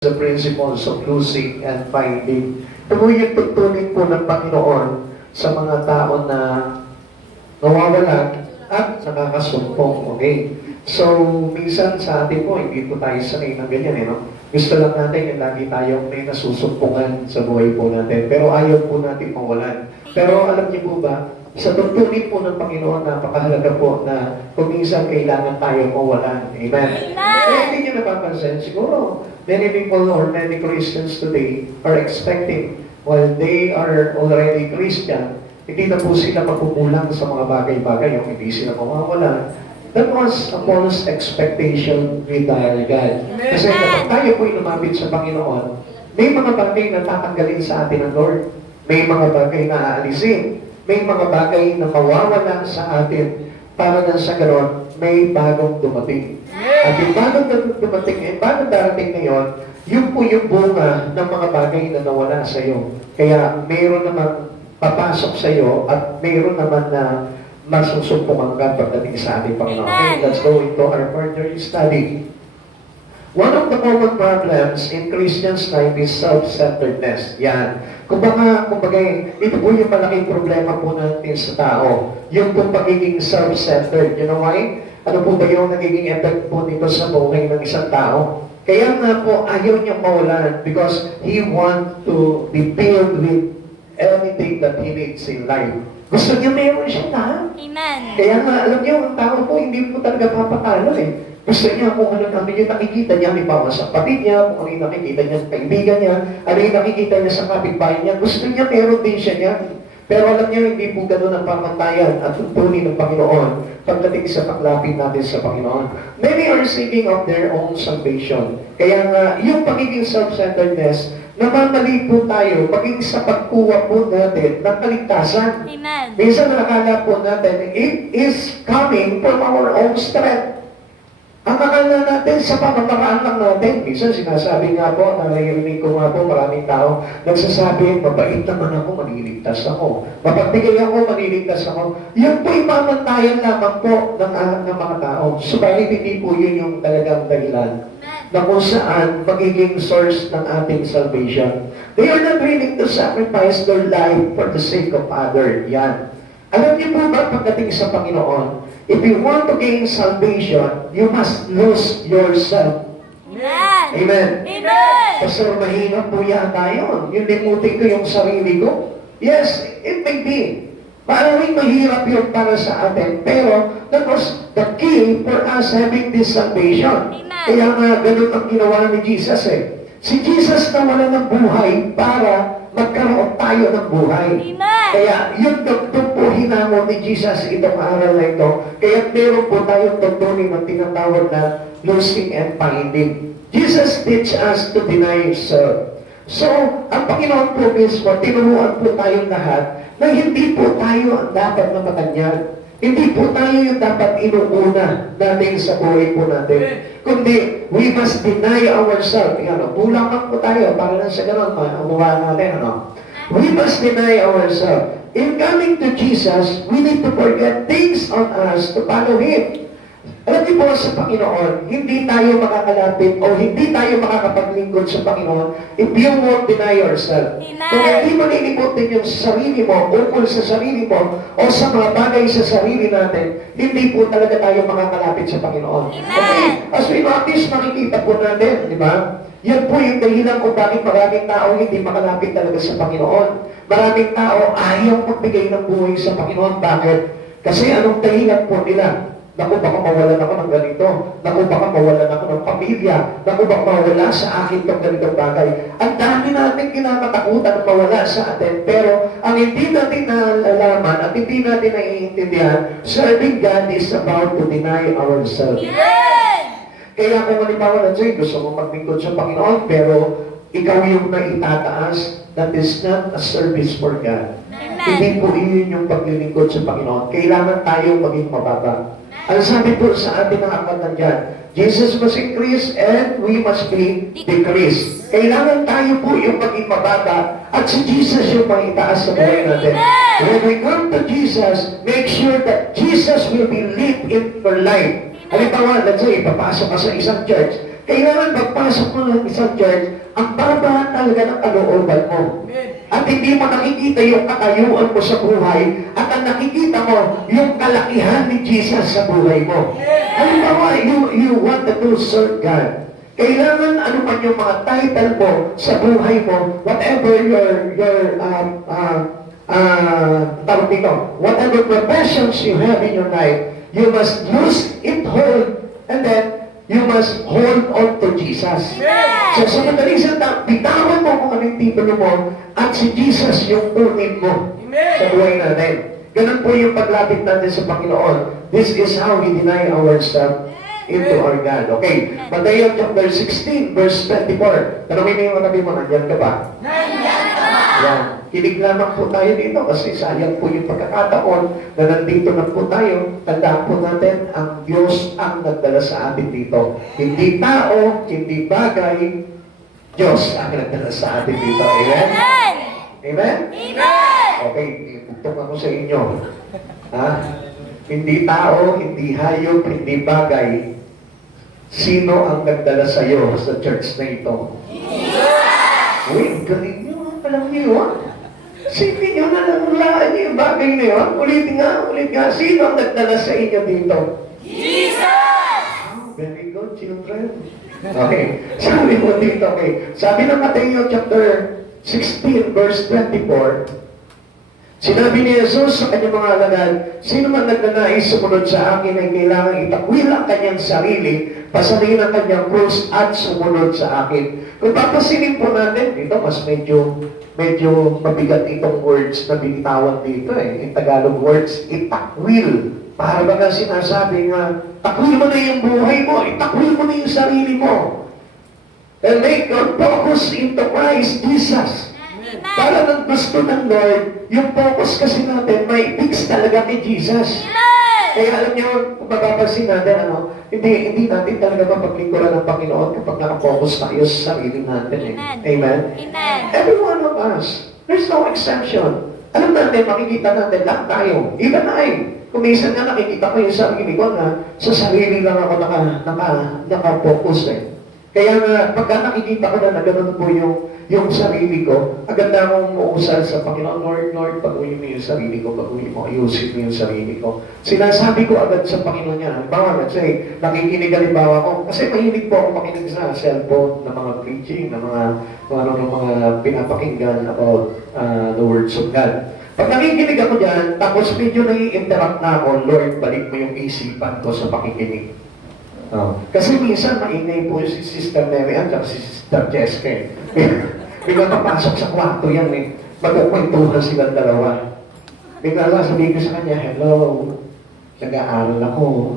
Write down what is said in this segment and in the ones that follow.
The principles of losing and finding. Ito po yung tutunin po ng Panginoon sa mga tao na nawawalan at nakakasumpong. Okay? So, minsan sa atin po, hindi po tayo sanay ng ganyan. No? Gusto lang natin yung lagi tayong may nasusumpungan sa buhay po natin. Pero ayaw po natin mawalan. Pero alam niyo po ba, sa tutunin po ng Panginoon, napakahalaga po na kung minsan kailangan tayo mawalan. Amen? Kaya hindi niyo napapansin, siguro, many people or many Christians today are expecting, while they are already Christian, hindi na po sila magkukulang sa mga bagay-bagay, yung hindi sila mawawala. That was a false expectation with our God. Kasi kapag tayo po'y lumapit sa Panginoon, may mga bagay na tatanggalin sa atin ng Lord. May mga bagay na aalisin. May mga bagay na mawawala sa atin para na sa ganon, may bagong dumating. At yung bagong dumating, yung bagong darating na yun, yun po yung bunga ng mga bagay na nawala sa iyo. Kaya mayroon naman papasok sa iyo at mayroon naman na masusumpungan ka pagdating sa ating Panginoon. Okay, let's go into our further study. One of the common problems in Christians' life is self-centeredness. Yan. Kumbaga, ito po yung malaking problema po natin sa tao. Yung po pagiging self-centered. You know why? Ano po ba yung nagiging effect po dito sa buhay ng isang tao? Kaya nga po, ayaw niyang mawalan because he want to be filled with anything that he needs in life. Gusto niya meron siya lahat. Amen. Kaya nga, alam niyo, ang tao po, hindi po talaga papatalo eh. Gusto niya kung ano yung nakikita niya, halimbawa sa kapatid niya, kung ano yung nakikita niya sa kaibigan niya, ano yung nakikita niya sa kapitbahay niya, gusto niya meron din siya niya. Pero alam niyo, hindi po ganoon ang pamantayan at tuntunin ng Panginoon pagdating sa paglapit natin sa Panginoon. Many are seeking of their own salvation. Kaya nga, yung pagiging self-centeredness, namamali po tayo maging sa pagkuha po natin ng kaligtasan. Amen. Minsan nakakala po natin, it is coming from our own strength. Ang akala natin sa pamamaraan lang natin. Minsan sinasabi nga po, naririnig ko nga po maraming tao, nagsasabi, mabait naman ako, maliligtas ako. Mapagbigay ako, maliligtas ako. Yan po'y mamantayan lamang po ng mga tao. Subalit hindi po yun yung talagang dahilan na kung saan magiging source ng ating salvation. They are not willing to sacrifice their life for the sake of others. Yan. Alam niyo po ba pagdating sa Panginoon, if you want to gain salvation, you must lose yourself. Amen. Amen. Amen. Pastor, mahirap po yata yun. Yung limutin ko yung sarili ko. Yes, it may be. Maraming mahirap yun para sa atin. Pero that was the key for us having this salvation. Amen. Kaya nga, ganun ang ginawa ni Jesus eh. Si Jesus na wala ng buhay para magkaroon tayo ng buhay. Amen. Kaya yun po hinangon ni Jesus itong aral na ito. Kaya meron po tayong tutunin na tinatawag na losing and finding. Jesus teach us to deny yourself. So, ang Panginoon po mismo, tinuruan po tayong lahat na hindi po tayo ang dapat na matanyag. Hindi po tayo yung dapat inuuna natin sa buhay po natin. Kundi, we must deny ourselves. Bulangan po tayo para lang sa ganun, umuha natin, ano? We must deny ourselves. In coming to Jesus, we need to forget things on us to follow Him. Alam niyo po sa Panginoon, hindi tayo makakalapit o hindi tayo makakapaglingkod sa Panginoon if you won't deny yourself. Amen. Kung hindi malilimutin yung sarili mo, ukol sa sarili mo, o sa mga bagay sa sarili natin, hindi po talaga tayo makakalapit sa Panginoon. Amen. Okay, as we notice, makikita po natin, di ba? Yan po yung dahilan kung bakit maraming tao hindi makalapit talaga sa Panginoon. Maraming tao ayaw magbigay ng buhay sa Panginoon. Bakit? Kasi anong dahilan po nila? Naku, baka mawalan ako ng ganito. Naku, baka mawalan ako ng pamilya. Naku, baka mawala sa akin itong ganitong bagay. Ang dami natin kinakatakutan na mawala sa atin. Pero ang hindi natin nalalaman at hindi natin naiintindihan, serving God is about to deny ourselves. Amen. Kaya kung halimbawa na sa'yo, gusto mo maglingkod sa Panginoon, pero ikaw yung naitataas, that is not a service for God. Amen. Hindi po iyon yung paglilingkod sa Panginoon. Kailangan tayong maging mababa. Ang sabi po sa ating mga akatan dyan, Jesus must increase and we must be decrease. Kailangan tayo po yung maging mababa at si Jesus yung maitaas sa buhay natin. When we come to Jesus, make sure that Jesus will be lit in your life. Halimbawa, let's say, ipapasok ka sa isang church, Kailangan pagpasok mo ng isang church, ang baba talaga ng kalooban mo. At hindi mo nakikita yung katayuan mo sa buhay, at ang nakikita mo, yung kalakihan ni Jesus sa buhay mo. Halimbawa, you want to serve God. Kailangan ano man yung mga title mo sa buhay mo, whatever tawag dito, whatever professions you have in your life, you must lose it hold, and then you must hold on to Jesus. So sa madaling salita, bitawan mo kung ano yung titulo mo, at si Jesus yung kunin mo sa buhay natin. Ganun po yung paglapit natin sa Panginoon. This is how we deny ourselves into our God. Okay, Matthew chapter 16, verse 24. Tanongin mo yung katabi mo, nandiyan ka ba? Nandiyan ka ba? Yan. Kinig lamang po tayo dito kasi sayang po yung pagkakataon na nandito na po tayo. Tandaan po natin, ang Diyos ang nagdala sa atin dito. Hindi tao, hindi bagay, Diyos ang nagdala sa atin dito. Amen? Amen! Amen? Amen! Okay, ipugtong ako sa inyo. Ha? Hindi tao, hindi hayop, hindi bagay. Sino ang nagdala sa iyo sa church na ito? Jesus! Uy, ang galing nyo. Alam niyo yun? Sipin nyo na namulaan niyo yung bagay na yun. Ulit nga. Sino ang nagdala sa inyo dito? Jesus! Very good, children. Okay. Sabi mo dito, okay. Sabi ng Matthew chapter 16, verse 24, sinabi ni Jesus sa kanyang mga alagad, sino man nagnanais sumunod sa akin ay kailangang itakwil ang kanyang sarili, pasanin ang kanyang krus at sumunod sa akin. Kung papasinin po natin, dito mas medyo mabigat itong words na binitawan dito in Tagalog words, itakwil. Para ba nga sinasabi nga, takwil mo na yung buhay mo, itakwil mo na yung sarili mo. And make your focus into Christ Jesus. Para ng gusto ng Lord, yung focus kasi natin, may fix talaga kay Jesus. Kaya alam niyo, kung mapapansin natin, hindi natin talaga mapaglingkuran ng Panginoon kapag nakafocus tayo sa sarili natin. Amen? Amen. Every one of us, there's no exception. Alam natin, makikita natin, lahat tayo. Even I, kung minsan nga nakikita ko yung sarili ko na sa sarili lang ako naka-focus Kaya nga, pagka nakikita ko na gano'n po yung sarili ko, agad na akong muusal sa Panginoon, Lord, pag-uwi mo yung sarili ko, pag-uwi mo, ayusin mo yung sarili ko. Sinasabi ko agad sa Panginoon niya, halimbawa, kasi nakikinig halimbawa ko, kasi mahilig po ako makinig sa cellphone, ng mga preaching, ng mga pinapakinggan about the words of God. Pag nakikinig ako dyan, tapos medyo nai-interact na ako, Lord, balik mo yung isipan ko sa pakikinig. Kasi minsan maingay po si Sister Mary at si Sister Jessica. Bigla papasok sa kwarto yan magkukwentuhan silang dalawa. Bigla sasabihin ko sa kanya, hello, nag-aaral ako.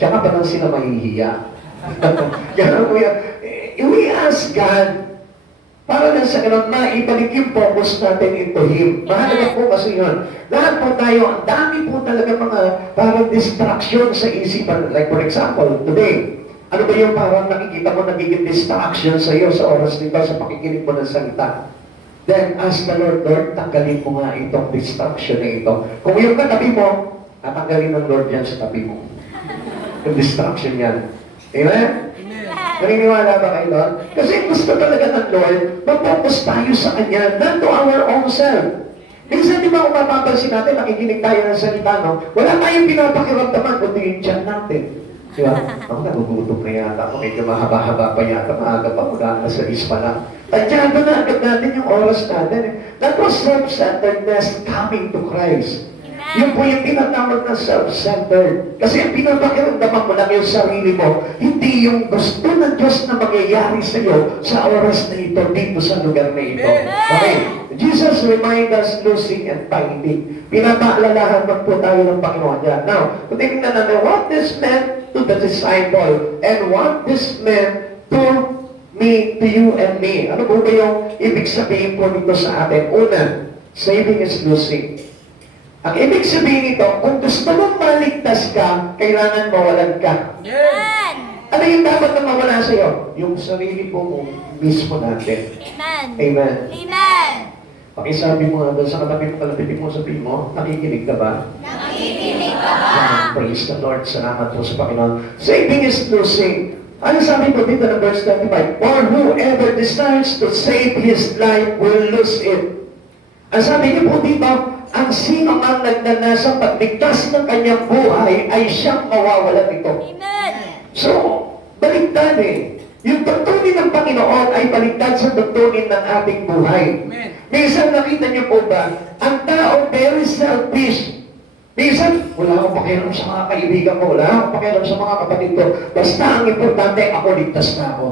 Tsaka pa lang sila mahihiya. Kaya we ask God, para lang sa ganun, maibalik yung focus natin into Him. Mahalaga po kasi yun. Lahat po tayo, ang dami po talaga mga parang distraction sa isipan. Like for example, today, ano ba yung parang nakikita mo nagiging distraction sa iyo sa oras nito sa pakikinig mo ng salita? Then, ask the Lord, tanggalin mo nga itong distraction na ito. Kung yung katabi mo, tatanggalin ng Lord yan sa tabi mo. Yung distraction yan. Amen? Naniniwala ba kayo, Lord? Kasi gusto talaga ng Lord, mag-focus tayo sa Kanya, not to our own self. Minsan, di ba kung mapapansin natin, nakikinig tayo ng salita, wala tayong pinapakiramdaman, kundi yung tiyan natin. Di ba? Ako nagugutom na yata, ako medyo mahaba-haba pa yata, maaga pa, mula sa pa lang. Tadyado na agad natin yung oras natin. That was self-centeredness coming to Christ. Yun po yung tinatawag na self-centered. Kasi ang pinapakiramdaman mo lang yung sarili mo, hindi yung gusto ng Diyos na mangyayari sa iyo sa oras na ito, dito sa lugar na ito. Okay. Jesus remind us losing and finding. Pinapaalalahan mo po tayo ng Panginoon yan. Now, kung tingnan natin, what this meant to the disciple and what this meant to me, to you and me. Ano po ba yung ibig sabihin po nito sa atin? Una, saving is losing. Ang ibig sabihin nito, kung gusto mong maligtas ka, kailangan mawalan ka. Amen. Ano yung dapat na mawala sa iyo? Yung sarili po mismo natin. Amen. Amen. Amen. Pakisabi mo nga doon sa katabi mo, sabihin mo, nakikinig ka ba? Nakikinig ka ba? Praise the Lord. Salamat po sa Panginoon. Saving is losing. Ano sabi po dito na verse 25? For whoever desires to save his life will lose it. Ang sabi niyo po dito, ang sino ang nagnanasang pagligtas ng kanyang buhay ay siyang mawawalan nito. Amen. So, baligtad eh. Yung tuntunin ng Panginoon ay baligtad sa tuntunin ng ating buhay. Amen. Minsan nakita niyo po ba, ang tao very selfish. Minsan, wala akong pakialam sa mga kaibigan ko, wala akong pakialam sa mga kapatid ko. Basta ang importante, ako ligtas na ako.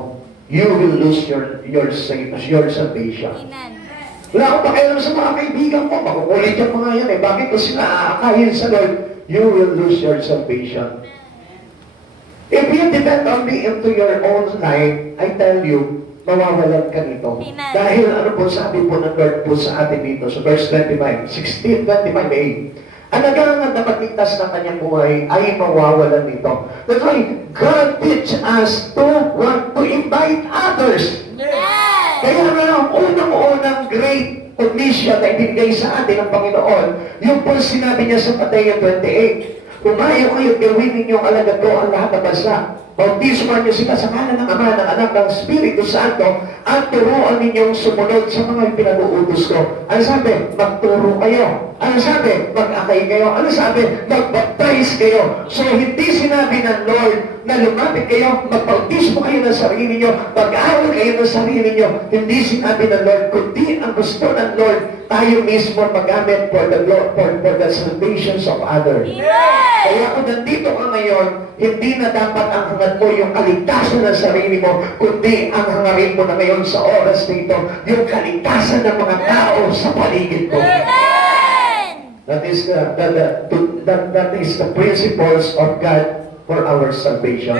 You will lose your salvation. Amen. Wala akong pakialam sa mga kaibigan ko, makukulit yung mga yan eh. Bakit ko sila aakayin sa Lord? You will lose your salvation. If you depend only into your own life, I tell you, mawawalan ka nito. Amen. Dahil ano po sabi po ng Lord po sa atin dito, sa verse 25, 16:25a, ang nagangad na pagligtas ng kanyang buhay ay mawawalan nito. That's why God teach us to want to invite others. Amen. Kaya nga, ang unang-unang great commission na ibigay sa atin ng Panginoon, yung po sinabi niya sa Mateo 28, Pumayo kayo, gawin ninyong alagad ko ang lahat ng bansa. Bautismuhan niyo sila sa ngalan ng Ama, ng Anak, ng Espiritu Santo, at turuan ninyong sumunod sa mga pinag-uutos ko. Ano sabi? Magturo kayo. Ano sabi? Mag-akay kayo. Ano sabi? Mag-baptize kayo. So, hindi sinabi ng Lord na lumapit kayo, mag-bautismo kayo ng sarili niyo, mag-aaral kayo ng sarili niyo. Hindi sinabi ng Lord, kundi ang gusto ng Lord, tayo mismo magamit for the Lord, for the salvations of others. Amen. Kaya kung nandito ka ngayon, hindi na dapat ang hangad mo yung kaligtasan ng sarili mo, kundi ang hangarin mo na ngayon sa oras nito, yung kaligtasan ng mga tao sa paligid mo. Amen. That is the principles of God for our salvation.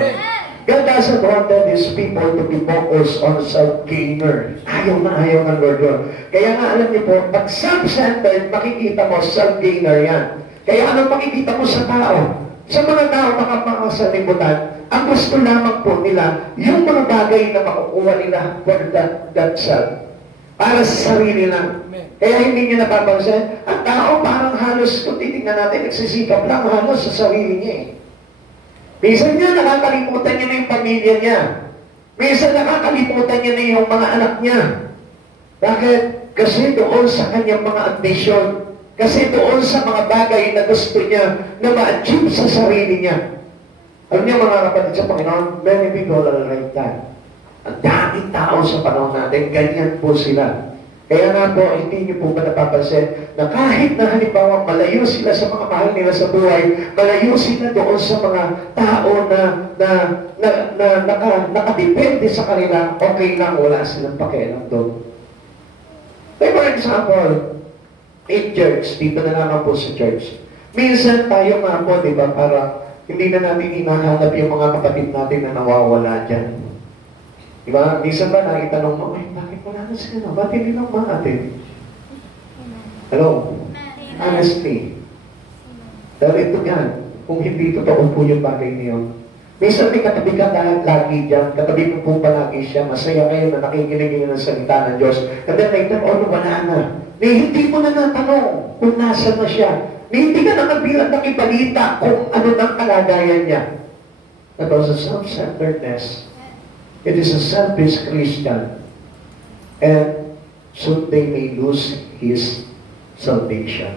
God doesn't want these people to be focused on self-gainer. Ayaw na ayaw ng Lord yun. Kaya nga alam niyo po, pag self-centered, makikita mo self-gainer yan. Kaya anong makikita mo sa tao? Sa mga tao makapakasalimutan, ang gusto lamang po nila, yung mga bagay na makukuha nila for that self. Para sa sarili lang. Kaya hindi niya napapansin, ang tao parang halos, kung titignan natin, nagsisikap lang halos sa sarili niya eh. Minsan niya nakakalimutan niya na yung pamilya niya. Minsan nakakalimutan niya na yung mga anak niya. Bakit? Kasi doon sa kanyang mga ambisyon. Kasi doon sa mga bagay na gusto niya na ma-achieve sa sarili niya. Alam niyo mga kapatid sa Panginoon, many people are like that. Ang daming tao sa panahon natin, ganyan po sila. Kaya nga po, hindi niyo po ba napapansin na kahit na halimbawa malayo sila sa mga mahal nila sa buhay, malayo sila doon sa mga tao na nakadepende sa kanila, okay lang, wala silang pakialam doon. Like for example, in church, dito na naman po sa church. Minsan tayo nga po, di ba, para hindi na natin hinahanap yung mga kapatid natin na nawawala dyan. Di ba? Minsan ba nakitanong mo, ay, bakit wala na sila? Ba't hindi lang mahatid? Hello? Honestly. Dahil ito yan, kung hindi totoo po yung bagay niyo. Minsan may katabi ka lagi dyan, katabi mo po palagi siya, masaya kayo na nakikinig ng salita ng Diyos. And then later, wala na. Hindi mo na natanong kung nasa na siya. Hindi ka nakabilang nakibalita kung ano ng kalagayan niya. That was a self-centeredness. It is a selfish Christian. And so they may lose his salvation.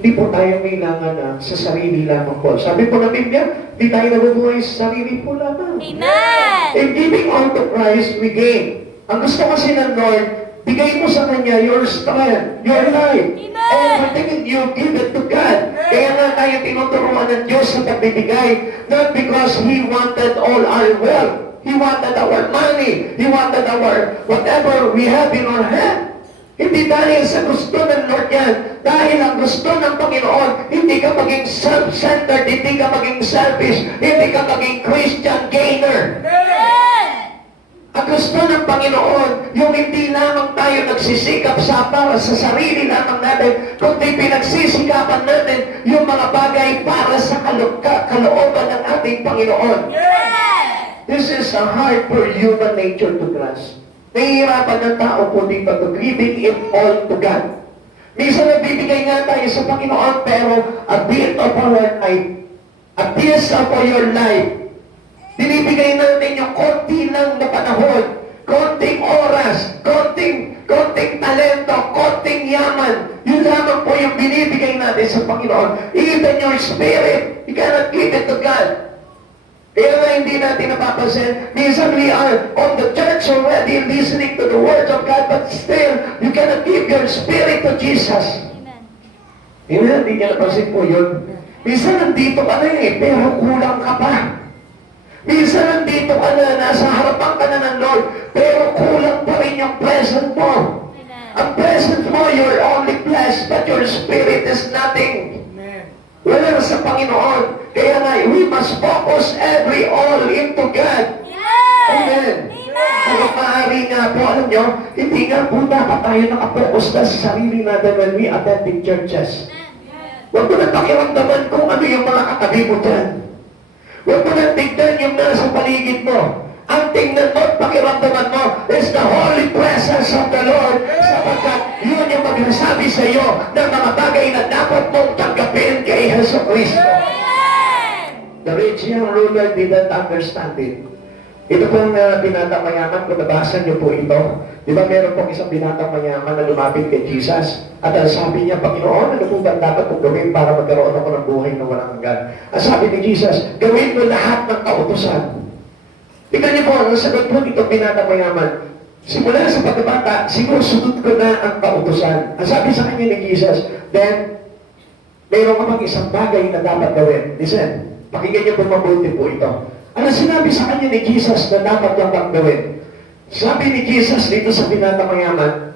Hindi po tayo kailangan na sa sarili lamang po. Sabi po ng Biblia, di tayo nabubuhay sa sarili po lamang. Amen. In giving all to Christ, we gain. Ang gusto kasi ng Lord, bigay mo sa Kanya your strength, your life. Amen. Everything you give it to God. Kaya nga tayo tinuturuan ng Diyos sa pagbibigay, not because He wanted all our wealth. He wanted our money. He wanted our whatever we have in our hand. Hindi dahil sa gusto ng Lord yan. Dahil ang gusto ng Panginoon, hindi ka maging self-centered, hindi ka maging selfish, hindi ka maging Christian gainer. Amen. Ang gusto ng Panginoon, yung hindi lamang tayo nagsisikap para sa sarili lamang natin, kundi pinagsisikapan natin yung mga bagay para sa kalooban ng ating Panginoon. Amen. This is a hard for human nature to grasp. Nahihirapan ng tao po dito to giving it all to God. Minsan nagbibigay nga tayo sa Panginoon, pero a bit of our life, a piece of your life, Binibigay natin yung konti lang na panahon, konting oras, konting talento, konting yaman. Yun lamang po yung binibigay natin sa Panginoon. Even your spirit, you cannot give it to God. Kaya nga hindi natin napapansin, minsan we are on the church already listening to the words of God, but still, you cannot give your spirit to Jesus. Amen. Hindi niya napansin po yun. Minsan nandito ka na pero kulang ka pa. Minsan nandito ka na, nasa harapan ka na ng Lord, pero kulang pa rin yung presence mo. Amen. Ang presence mo, you're only blessed, but your spirit is nothing. Wala na sa Panginoon. Kaya nga, we must focus every all into God. Amen. Kaya maaari nga po, alam nyo, hindi nga po dapat tayo nakapokus na sa sarili natin when we attend in churches. Huwag mo na pakiramdaman kung ano yung mga katabi mo dyan. Huwag mo na tignan yung nasa paligid mo. Ang tingnan mo at pakiramdaman mo is the holy presence of the Lord, sapagkat yun yung magsasabi sa iyo ng mga bagay na dapat mong tanggapin kay Hesus Kristo. The rich young ruler didn't understand it. Ito pong binatang mayaman, kung nabasa niyo po ito, di ba meron pong isang binatang mayaman na lumapit kay Jesus, at ang sabi niya, Panginoon, ano po ba dapat kong gawin para magkaroon ako ng buhay na walang hanggan? Ang sabi ni Jesus, gawin mo lahat ng kautusan. Tingnan niyo po, ang sagot po nito binatang mayaman, simula sa pagkabata, sinusunod ko na ang kautusan. Ang sabi sa kanya ni Jesus, then, mayroon ka pang isang bagay na dapat gawin. Listen, pakinggan niyo po mabuti po ito. Ano sinabi sa kanya ni Jesus na dapat lang bang gawin? Sabi ni Jesus dito sa binatang mayaman,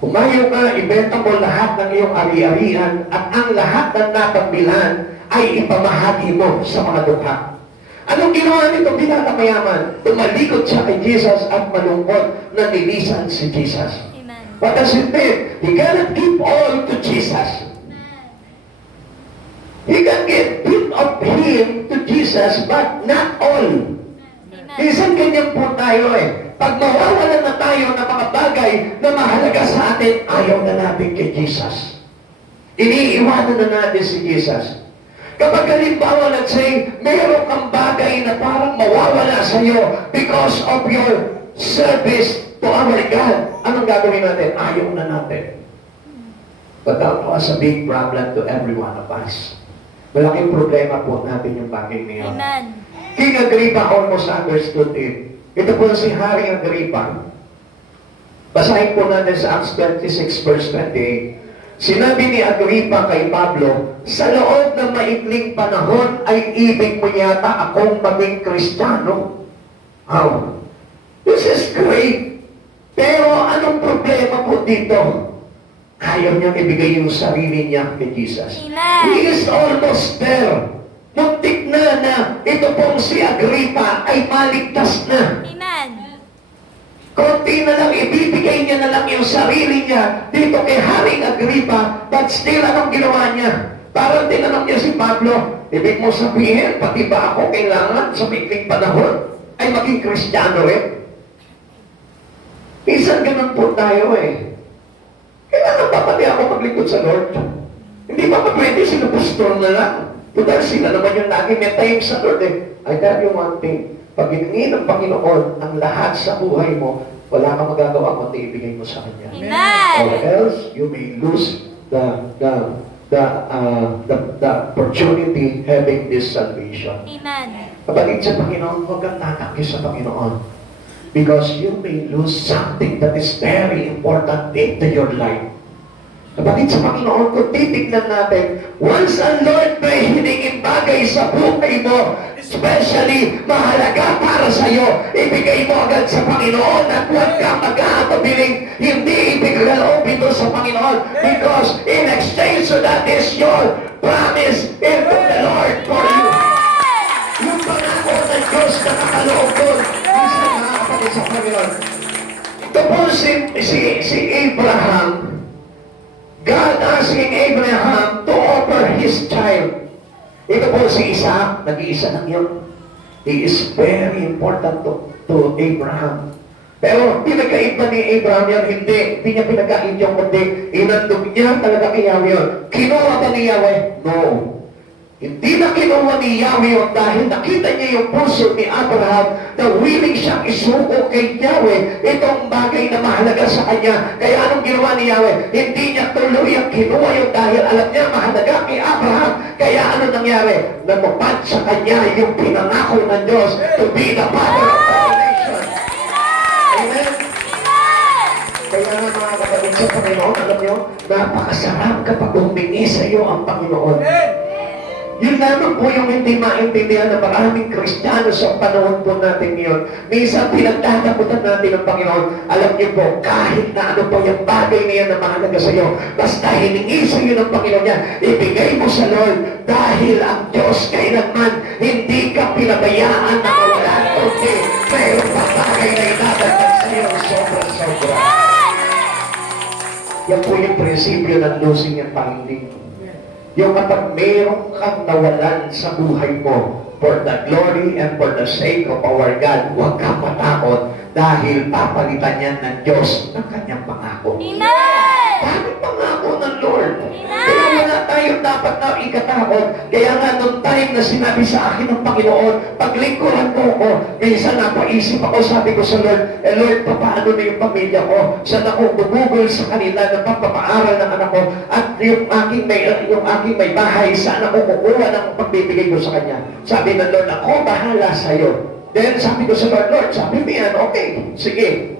umayo ka, ibenta mo lahat ng iyong ari-arian at ang lahat ng napagbilhan ay ipamahagi mo sa mga dukha. Anong ginawa nito binatang mayaman? Tumalikod siya kay Jesus at malungkot na nilisan si Jesus. Amen. What does it mean? He cannot give all to Jesus. He can give bit of Him to Jesus, but not all. Minsan ganyan po tayo Pag mawawalan na tayo ng mga bagay na mahalaga sa atin, ayaw na natin kay Jesus. Iniiwanan na natin si Jesus. Kapag halimbawa, let's say, mayroon kang bagay na parang mawawala sa iyo because of your service to our God, anong gagawin natin? Ayaw na natin. But that was a big problem to every one of us. Malaking problema po natin yung bagay niya. Amen. King Agrippa almost understood it. Ito po si Hari Agrippa. Basahin po natin sa Acts 26 verse 28. Sinabi ni Agrippa kay Pablo, sa loob ng maikling panahon ay ibig mo yata akong maging Kristiyano. Wow. This is great. Pero anong problema po dito? Ayaw niyang ibigay yung sarili niya kay Jesus. Amen. He is almost there. Muntik na ito pong si Agrippa ay maligtas na. Amen. Konti na lang, ibibigay niya na lang yung sarili niya dito kay Haring Agrippa, but still anong ginawa niya? Parang tinanong niya si Pablo, ibig mo sabihin, pati ba ako kailangan sa maikling panahon ay maging Kristiyano Minsan ganun po tayo Kailangan ba pati ako maglingkod sa Lord? Hindi ba pa pwede sinupustol na lang? Dahil sila naman yung lagi may time sa Lord I tell you one thing, pag hiningi ng Panginoon ang lahat sa buhay mo, wala kang magagawa kundi ibigay mo sa Kanya. Amen. Or else, you may lose the opportunity having this salvation. Amen. Kapatid sa Panginoon, huwag kang tatanggi sa Panginoon. Because you may lose something that is very important into your life. Kapatid sa Panginoon, kung titignan natin, once ang Lord may hiningin bagay sa buhay mo, especially mahalaga para sa iyo, ibigay mo agad sa Panginoon at huwag kang mag-aapabiling hindi ibigalaw ito sa Panginoon because in exchange so that is your promise into the Lord for you. Yung pangako ng Diyos na nakaloob doon, isa mga kapatid sa Panginoon. Ito po si Abraham, God asking Abraham to offer his child. Ito po si Isaac, nag-iisa lang yun. He is very important to Abraham. Pero pinagkaiba ni Abraham yan, hindi niya pinagkait yung kundi inandog niya talaga kay Yahweh yun. Kinuha ba ni Yahweh? No. Hindi na kinuha ni Yahweh yun dahil nakita niya yung puso ni Abraham na willing siyang isuko kay Yahweh itong bagay na mahalaga sa kanya. Kaya anong ginawa ni Yahweh? Hindi niya tuluyang kinuha yun dahil alam niya mahalaga kay Abraham. Kaya ano nangyari? Natupad sa kanya yung pinangako ng Diyos to be the father of all nations. Amen? Kaya nga mga kapatid sa Panginoon, alam niyo, napakasarap kapag humingi sa iyo ang Panginoon. Yun lamang po yung hindi maintindihan ng maraming Kristiyano sa panahon po natin ngayon. Minsan pinagtatakutan natin ng Panginoon. Alam niyo po, kahit na ano po yung bagay na yan na mahalaga sa iyo, basta hiningi sa iyo ng Panginoon niya, ibigay mo sa Lord dahil ang Diyos kailanman hindi ka pinabayaan na mawala. Okay, mayroon pa bagay na inadagdag sa iyo sobra-sobra. Yan po yung prinsipyo ng losing and finding. Yung kapag mayroon kang nawalan sa buhay mo for the glory and for the sake of our God, huwag kang matakot dahil papalitan yan ng Diyos ng kanyang pangako. Amen! Dahil pangako ng Lord. Amen! Kaya wala tayong dapat na ikatakot. Kaya nga nung time na sinabi sa akin ng Panginoon, paglingkuran ko ko, minsan napaisip ako, sabi ko sa Lord, Lord, paano na yung pamilya ko? Saan ako bubugol sa kanila ng pagpapaaral ng anak ko? At yung aking may bahay, saan ako kukuha ng pagbibigay ko sa kanya? Sabi ng Lord, ako bahala sa'yo. Then sabi ko sa Lord, Lord, sabi mo yan, okay, sige.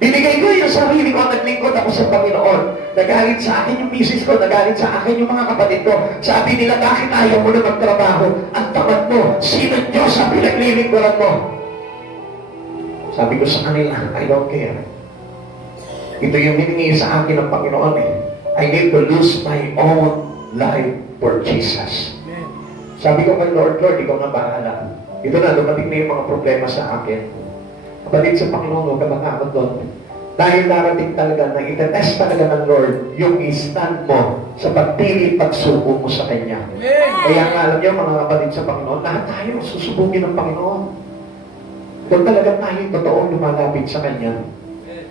Binigay ko yung sarili ko, naglingkod ako sa Panginoon. Nagalit sa akin yung misis ko, nagalit sa akin yung mga kapatid ko. Sabi nila, bakit ayaw mo na magtrabaho? Ang tamad mo, sino Diyos sa pinaglilingkuran mo? Sabi ko sa kanila, I don't care. Ito yung hiningi sa akin ng Panginoon eh. I need to lose my own life for Jesus. Sabi ko kay Lord, Lord, ikaw na bahala. Ito na, dumating na yung mga problema sa akin. Kapatid sa Panginoon, huwag ka matakot doon. Dahil darating talaga na itetest talaga ng Lord yung stand mo sa pagpili pagsuko mo sa Kanya. Kaya nga alam niyo mga kapatid sa Panginoon, lahat tayo susubugin ng Panginoon. Kung talaga tayo totoong lumalapit sa Kanya,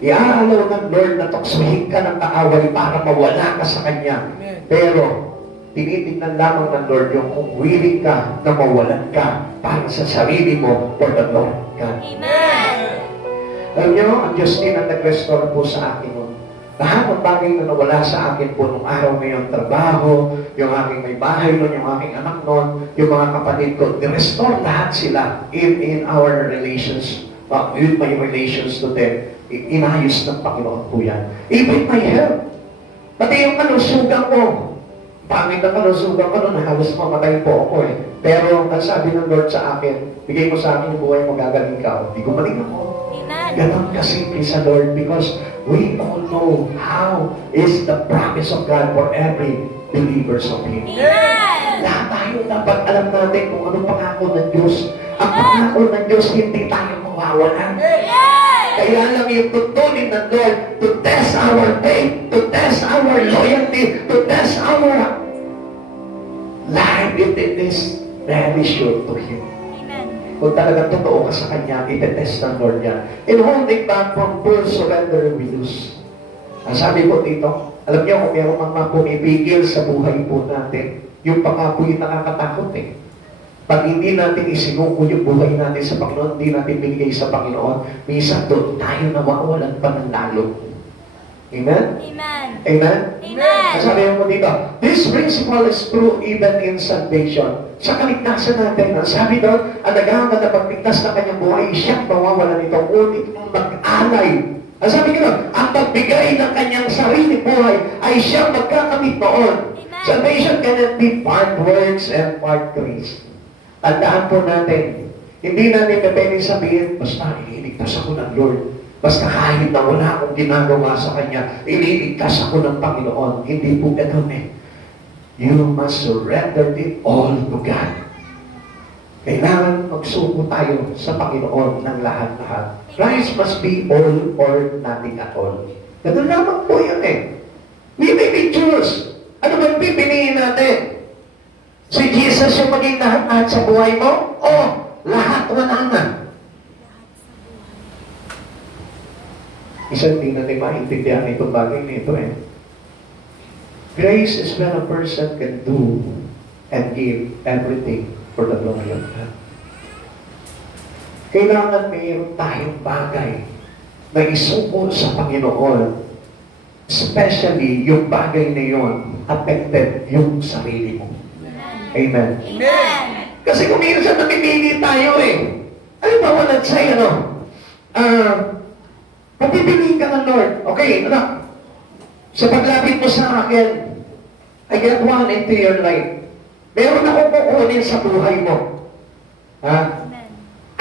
iaalaw ng Lord na tuksuhin ka ng kaaway para mawala ka sa Kanya. Pero, tinitignan lamang ng Lord yung kung willing ka na mawalan ka para sa sarili mo for the Lord God. Amen! Alam niyo, ang Diyos din ang nag-restore po sa akin nun. Lahat ng bagay na nawala sa akin po nung araw na yung trabaho, yung aking may bahay nun, yung aking anak nun, yung mga kapatid ko, ni-restore lahat sila in our relations, with my relations to them. Inayos ng Panginoon po yan. Even my health. Pati yung kalusugan ko. Pangit na kalusugan ko nun, halos mamatay po ako eh. Pero ang sabi ng Lord sa akin, bigay mo sa akin yung buhay mo, gagaling ka. Hindi gumaling ako. Amen! Ganon kasimple sa Lord because we all know how is the promise of God for every believers of Him. Amen! Lahat tayo dapat alam natin kung anong pangako ng Diyos. Ang pangako ng Diyos, hindi tayo mawawalan. Kaya lang yung tutunin ng Lord to test our faith, to test our loyalty, to test our life if it is very sure to Him. Amen! Kung talagang totoo ka sa Kanya, itetest ng Lord yan. In holding back from full surrender, we lose. Ang sabi po dito, alam niyo kung mayroong mga pumipigil sa buhay po natin, yung pangako yung nakakatakot eh. Pag hindi natin isinuko yung buhay natin sa Panginoon, hindi natin binigay sa Panginoon, minsan doon tayo nawawalan pa ng lalo. Amen? Amen! Amen? Amen! Ang sabi mo dito, this principle is true even in salvation. Sa kaligtasan natin, ang sabi doon, ang naghahangat na pagligtas ng kanyang buhay, siyang mawawalan nito, ngunit mag-alay. Ang sabi nito, ang pagbigay ng kanyang sarili buhay ay siyang magkakamit noon. Salvation cannot be part works and part grace. Tandaan po natin, hindi natin pwedeng sabihin, basta ililigtas ako ng Lord. Basta kahit na wala akong ginagawa sa Kanya, ililigtas ako ng Panginoon. Hindi po ganun eh. You must surrender it all to God. Kailangan magsuko tayo sa Panginoon ng lahat-lahat. Christ must be all or nothing at all. Ganun lamang po yun eh. We may be Jews. Ano ba pipiliin natin? Si Jesus yung maging lahat-lahat sa buhay mo? O lahat wala na? Isa hindi natin maintindihan itong bagay nito eh. Grace is when a person can do and give everything for the glory of God. Kailangan mayroon tayong bagay na isuko sa Panginoon. Especially yung bagay na yun, affected yung sarili mo. Amen. Amen. Kasi kung minsan namimili tayo eh. Ano ba walang say, pagpipiliin ka ng Lord. Okay, anak. Sa paglapit mo sa akin, I get one into your life. Meron akong kukunin sa buhay mo. Ha? Amen.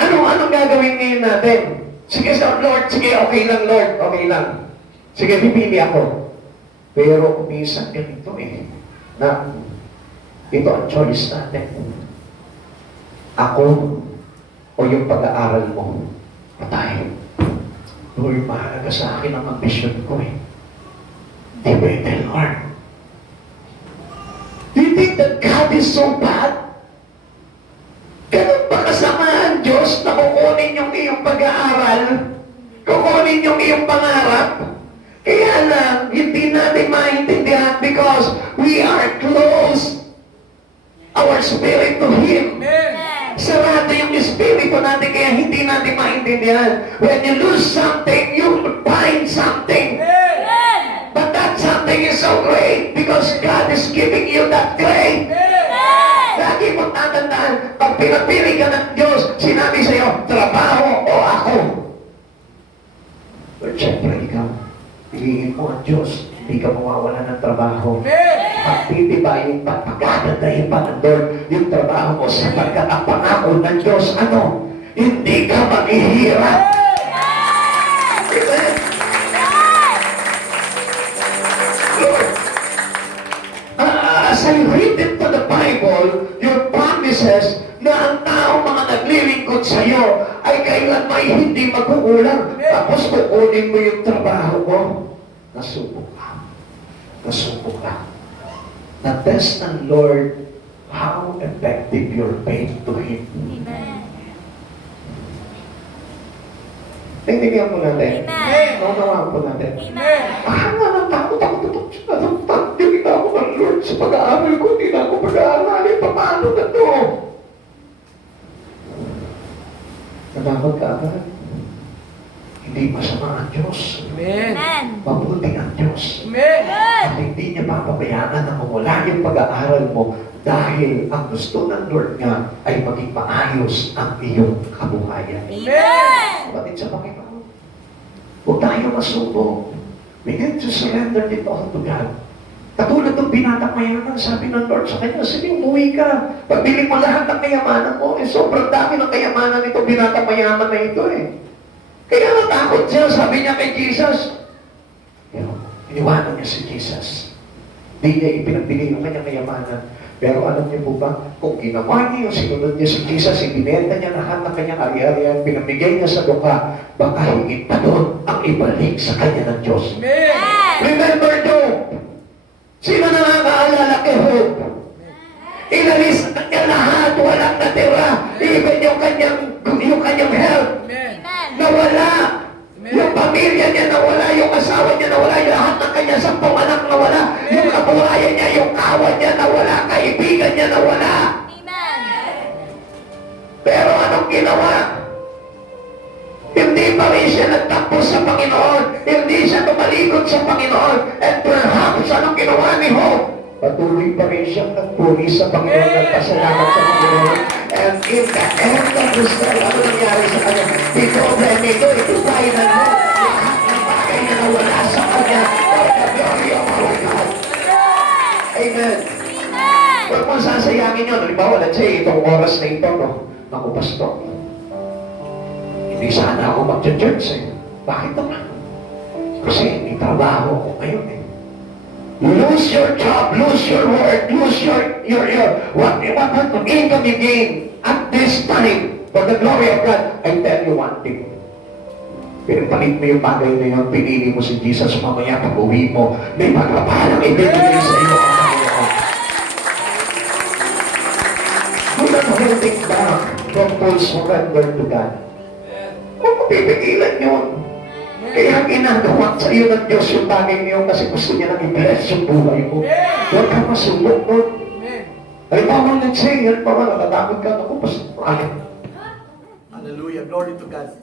Anong gagawin ngayon natin? Sige, Lord, sige, okay lang, Lord, okay lang. Sige, pipili ako. Pero minsan ganito eh, na ito ang choice natin. Ako o yung pag-aaral mo. Patay. Lord, mahalaga sa akin ang ambisyon ko eh. Di pwede, Lord. Do you think that God is so bad? Ganun ba kasama ang Diyos na kukunin yung iyong pag-aaral? Kukunin yung iyong pangarap? Kaya lang, hindi natin maintindihan because we are close our spirit to Him. Sarado yung espiritu natin kaya hindi natin maintindihan. When you lose something, you find something. Amen. But that something is so great because God is giving you that great. Amen. Lagi mo tatandaan, pag pinapili ka ng Diyos, sinabi sa'yo, trabaho o ako. But syempre ikaw, piliin mo ang Diyos, hindi ka mawawala ng trabaho. Pagtitibayin pa, pagkagandahin pa ng Lord, yung trabaho mo sapagkat ang pangako ng Diyos, ano? Hindi ka maghihirap. Amen. Lord, as I read into the Bible, your promises na ang tao mga naglilingkod sa iyo ay kailan may hindi magkukulang. Tapos kukunin mo yung trabaho mo. Nasubok ka. Nasubok ka. Na-test ng Lord how effective your faith to Him. Amen. Tingnan po natin. Amen. Naunawaan po natin. Amen. Nga natakot ako hindi na ako ng Lord sa pag-aaral ko, hindi na ako pag-aaralin. Paano na to? Natakot ka agad. Hindi masama ang Diyos. Amen. Mabuti ang Diyos. Amen. At hindi niya papabayaan na mawala yung pag-aaral mo dahil ang gusto ng Lord nga ay maging maayos ang iyong kabuhayan. Amen. Kapatid sa Panginoon, huwag tayo masubok. We need to surrender it all to God. Katulad ng binatang mayaman, sabi ng Lord sa kanya, sige, umuwi ka. Pagbili mo lahat ng kayamanan mo, sobrang dami ng kayamanan nito, binatang mayaman na ito eh. Kaya natakot siya, sabi niya kay Jesus. Pero, iniwanan niya si Jesus. Hindi niya ipinagbigay yung kanyang kayamanan. Pero alam niyo po ba, kung ginawa niya yung sinunod niya si Jesus, ibinenta niya lahat ng kanyang ari-arian, pinamigay niya sa luka, baka higit pa doon ang ibalik sa kanya ng Diyos. Remember Job. Sino nakakaalala kay Job? Inalis na niya lahat, walang natira. Even yung kanyang health, nawala. Yung pamilya niya nawala, yung asawa niya nawala, yung lahat ng kanya 10 anak nawala, yung kabuhayan niya, yung kawan niya nawala, kaibigan niya nawala. Pero anong ginawa? Hindi pa rin siya nagtakbo sa Panginoon. Hindi siya tumalikod sa Panginoon. And perhaps anong ginawa ni Job? Patuloy pa rin siyang nagpuri sa Panginoon at pasalamat sa Panginoon. And in the end of the story, ano nangyari sa kanya? Ito, ito tayo na mo. Lahat ng bagay na nawala sa kanya. For the glory of our God. Amen. Huwag mong sasayangin yun. Halimbawa, let's say, itong oras na ito, no? Ako, pastor. Hindi sana ako mag-church eh. Bakit naman? Kasi may trabaho ko ngayon eh. Lose your job, lose your work, lose your what income you gain at this time for the glory of God. I tell you one thing. Pinapalit mo yung bagay na yun, pinili mo si Jesus, mamaya pag-uwi mo, may pagpapalang ibibigay sa iyo ang Panginoon. Do not hold it back from full surrender to God. Huwag mo pipigilan yun. Kaya ginagawa sa iyo ng Diyos yung bagay niyo kasi gusto niya nang i-bless yung buhay mo. Huwag kang masubok nun. Halimbawa, let's say, halimbawa, natatakot ka, ako, pastor, Hallelujah. Glory to God.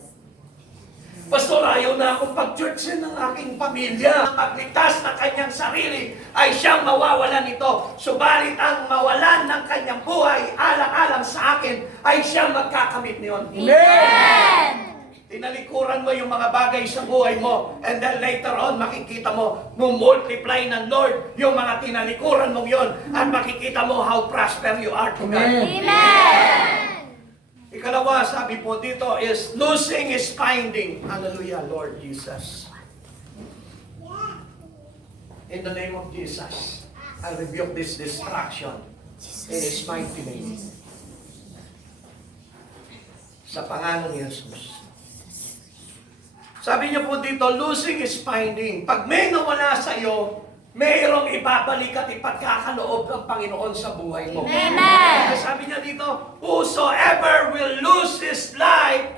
Pastor, ayaw na akong pag-churchin ng aking pamilya. Ang magligtas ng kanyang sarili ay siyang mawawalan nito. Subalit ang mawalan ng kanyang buhay, alang-alang sa akin, ay siyang magkakamit niyon. Amen. Tinalikuran mo yung mga bagay sa buhay mo, and then later on, makikita mo, multiply ng Lord yung mga tinalikuran mong yon, at makikita mo how prosper you are to God. Amen. Ikalawa, sabi po dito is, losing is finding. Hallelujah, Lord Jesus. In the name of Jesus, I rebuke this distraction in His mighty name. Sa pangalan ni Jesus. Sabi niya po dito, losing is finding. Pag may nawala sa iyo, mayroong ibabalik at ipagkakaloob ng Panginoon sa buhay mo. Amen. Kaya sabi niya dito, whosoever will lose his life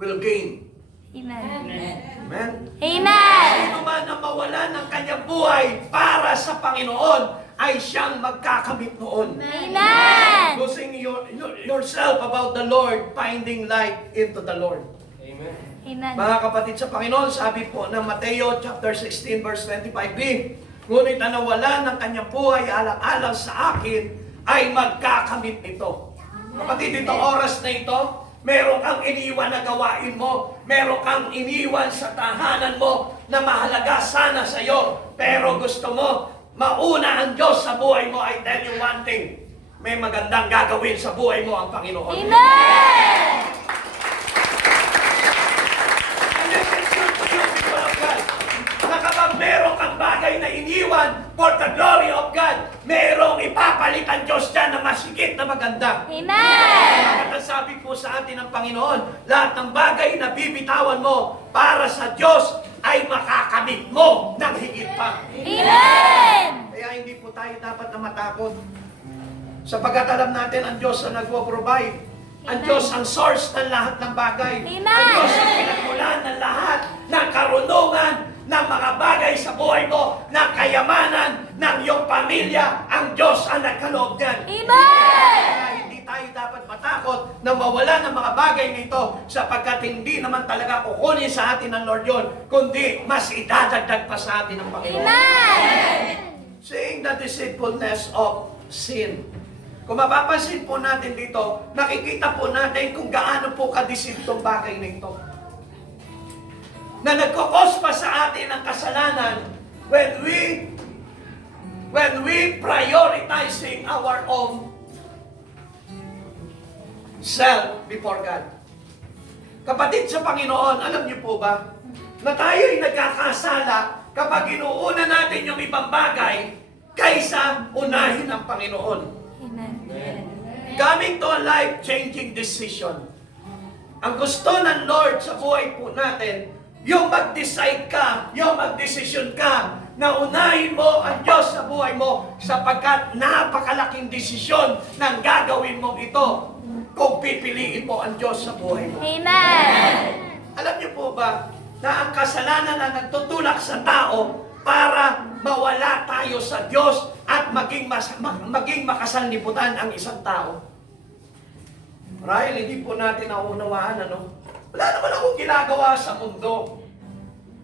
will gain. Amen. Amen? Amen. Sino man na mawalan ng kanyang buhay para sa Panginoon ay siyang magkakamit noon. Amen. Losing yourself about the Lord, finding life into the Lord. Amen. Mga kapatid sa Panginoon, sabi po ng Mateo chapter 16 verse 25b, ngunit ang nawala ng kanyang buhay alang-alang sa akin ay magkakamit nito. Kapatid, itong oras na ito, meron kang iniwan na gawain mo, meron kang iniwan sa tahanan mo na mahalaga sana sa iyo, pero gusto mo mauna ang Diyos sa buhay mo. I tell you one thing, may magandang gagawin sa buhay mo ang Panginoon. Amen. Na kapag meron kang bagay na iniwan for the glory of God, merong ipapalit ang Diyos dyan na masigit na maganda. Amen. At sabi po sa atin ng Panginoon, lahat ng bagay na bibitawan mo para sa Diyos ay makakamit mo ng higit pa. Amen. Kaya hindi po tayo dapat na matakot. Sapagkat alam natin ang Diyos ang nagpo-provide. Ang Diyos ang source ng lahat ng bagay. Amen. Ang Diyos ang pinagmulan ng lahat ng karunungan ng mga bagay sa buhay mo, ng kayamanan ng iyong pamilya. Ang Diyos ang nagkaloob niyan. Amen. Kaya hindi tayo dapat matakot na mawala ng mga bagay nito sapagkat hindi naman talaga kukunin sa atin ng Lord yun, kundi mas idadagdag pa sa atin ng Panginoon. Amen. Seeing the deceitfulness of sin. Kung mapapansin po natin dito, nakikita po natin kung gaano po kadisip itong bagay na ito. Na nagkakos pa sa atin ang kasalanan when we prioritizing our own self before God. Kapatid sa Panginoon, alam niyo po ba, na tayo'y nagkakasala kapag inuuna natin yung ibang bagay kaysa unahin ang Panginoon. Coming to a life-changing decision. Ang gusto ng Lord sa buhay po natin, yung mag-decide ka, yung mag-decision ka, na unahin mo ang Diyos sa buhay mo sapagkat napakalaking desisyon ng gagawin mong ito kung pipiliin mo ang Diyos sa buhay mo. Amen. Alam niyo po ba na ang kasalanan na nagtutulak sa tao para mawala tayo sa Diyos at maging makasanlibutan ang isang tao? Marahil hindi po natin naunawaan, ano? Wala naman akong ginagawa sa mundo.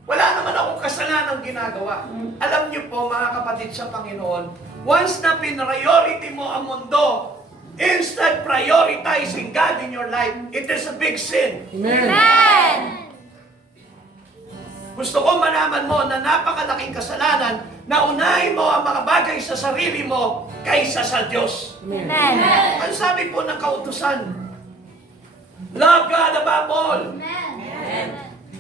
Wala naman akong kasalanang ginagawa. Alam niyo po, mga kapatid sa Panginoon, once na pinriority mo ang mundo, instead prioritizing God in your life, it is a big sin. Amen. Gusto ko malaman mo na napakalaking kasalanan na unahin mo ang mga bagay sa sarili mo kaysa sa Diyos. Amen. Ang sabi po ng kautusan, love God above all.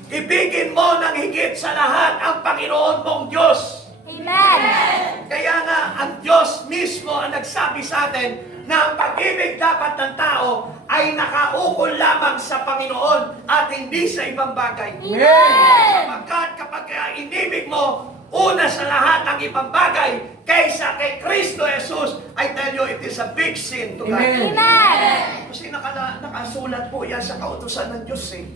Ibigin mo ng higit sa lahat ang Panginoon mong Diyos. Amen. Kaya nga, ang Diyos mismo ang nagsabi sa atin na ang pag-ibig dapat ng tao ay nakaukol lamang sa Panginoon at hindi sa ibang bagay. Amen. Sapagkat kapag inibig mo, una sa lahat ang ibang bagay kaysa kay Kristo Jesus, I tell you, it is a big sin to God. Amen. Kasi nakasulat po yan sa kautusan ng Diyos eh.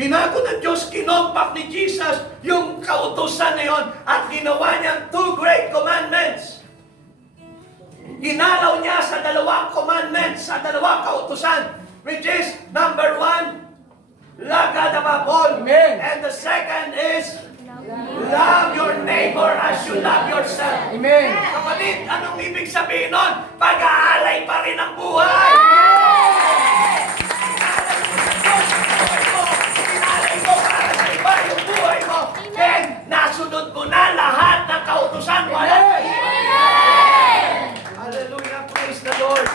Binago ng Diyos, kinompak ni Jesus yung kautusan na yon at ginawa niyang 2 great commandments. Ginalaw niya sa 2 commandments, sa 2 kautusan, which is number 1, love God above all. Amen. And the second is love your neighbor as you love yourself. Amen. Kapatid, anong ibig sabihin nun? Pag-aalay pa rin ang buhay. Inalay mo para sa iba yung buhay mo. Then, nasunod mo na lahat ng kautusan mo. Hallelujah, praise the Lord.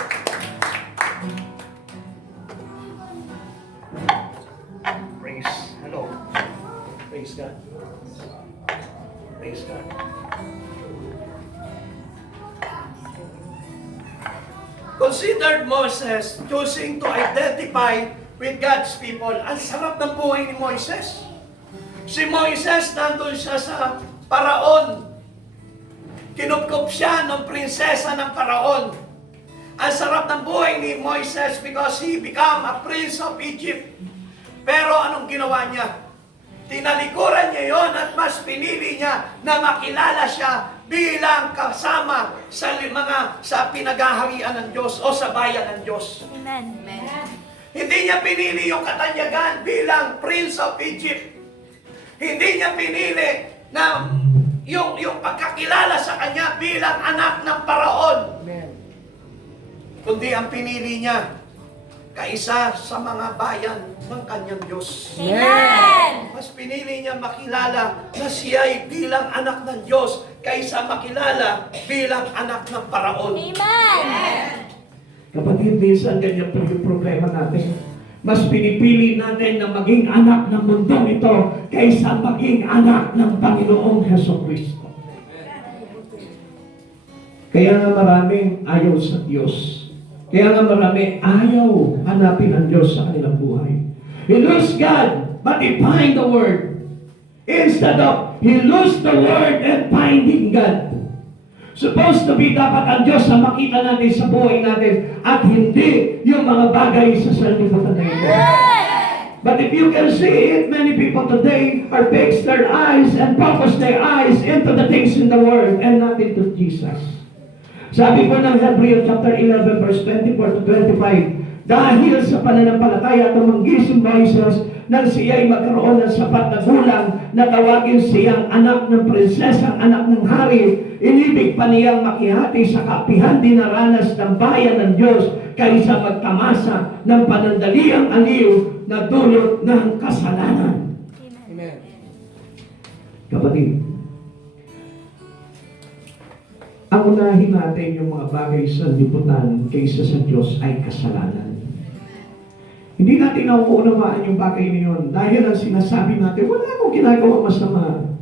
Hello. Praise God. Praise God. Considered Moses choosing to identify with God's people. Ang sarap ng buhay ni Moises. Si Moises, nandun siya sa Paraon. Kinupkup siya ng prinsesa ng Paraon. Ang sarap ng buhay ni Moises because he became a prince of Egypt. Pero anong ginawa niya? Tinalikuran niya yon at mas pinili niya na makilala siya bilang kasama sa pinagaharian ng Diyos o sa bayan ng Diyos. Amen. Hindi niya pinili yung katanyagan bilang Prince of Egypt. Hindi niya pinili na yung pagkakilala sa kanya bilang anak ng Paraon. Amen. Kundi ang pinili niya kaisa sa mga bayan ng kanyang Diyos. Amen. Mas pinili niya makilala na siya'y bilang anak ng Diyos kaysa makilala bilang anak ng Paraon. Amen. Kapatid, minsan ganyan po yung problema natin. Mas pinipili natin na maging anak ng mundong ito kaysa maging anak ng Panginoong Hesukristo. Kaya nga maraming ayaw sa Diyos. Kaya nga marami ayaw hanapin ang Diyos sa kanilang buhay. He lost God, but he find the Word. Instead of, he lost the Word and finding God. Supposed to be dapat ang Diyos na makita natin sa buhay natin at hindi yung mga bagay sa sanlibutan na ito. But if you can see it, many people today are fixed their eyes and focus their eyes into the things in the world and not into Jesus. Sabi po ng Hebrews chapter 11 verse 24 to 25, dahil sa pananampalataya tumanggi si Moises nang siya'y magkaroon ng sapat na gulang na tawagin siyang anak ng prinsesang anak ng hari, inibig pa niyang makihati sa kaapihan dinaranas ng bayan ng Diyos kaysa magtamasa ng panandaliang aliw na dulot ng kasalanan. Amen. Kapatid, ang unahin natin yung mga bagay sa liputan kaysa sa Diyos ay kasalanan. Hindi natin nauunawaan yung bagay na yun dahil ang sinasabi natin, wala akong ginagawa masama.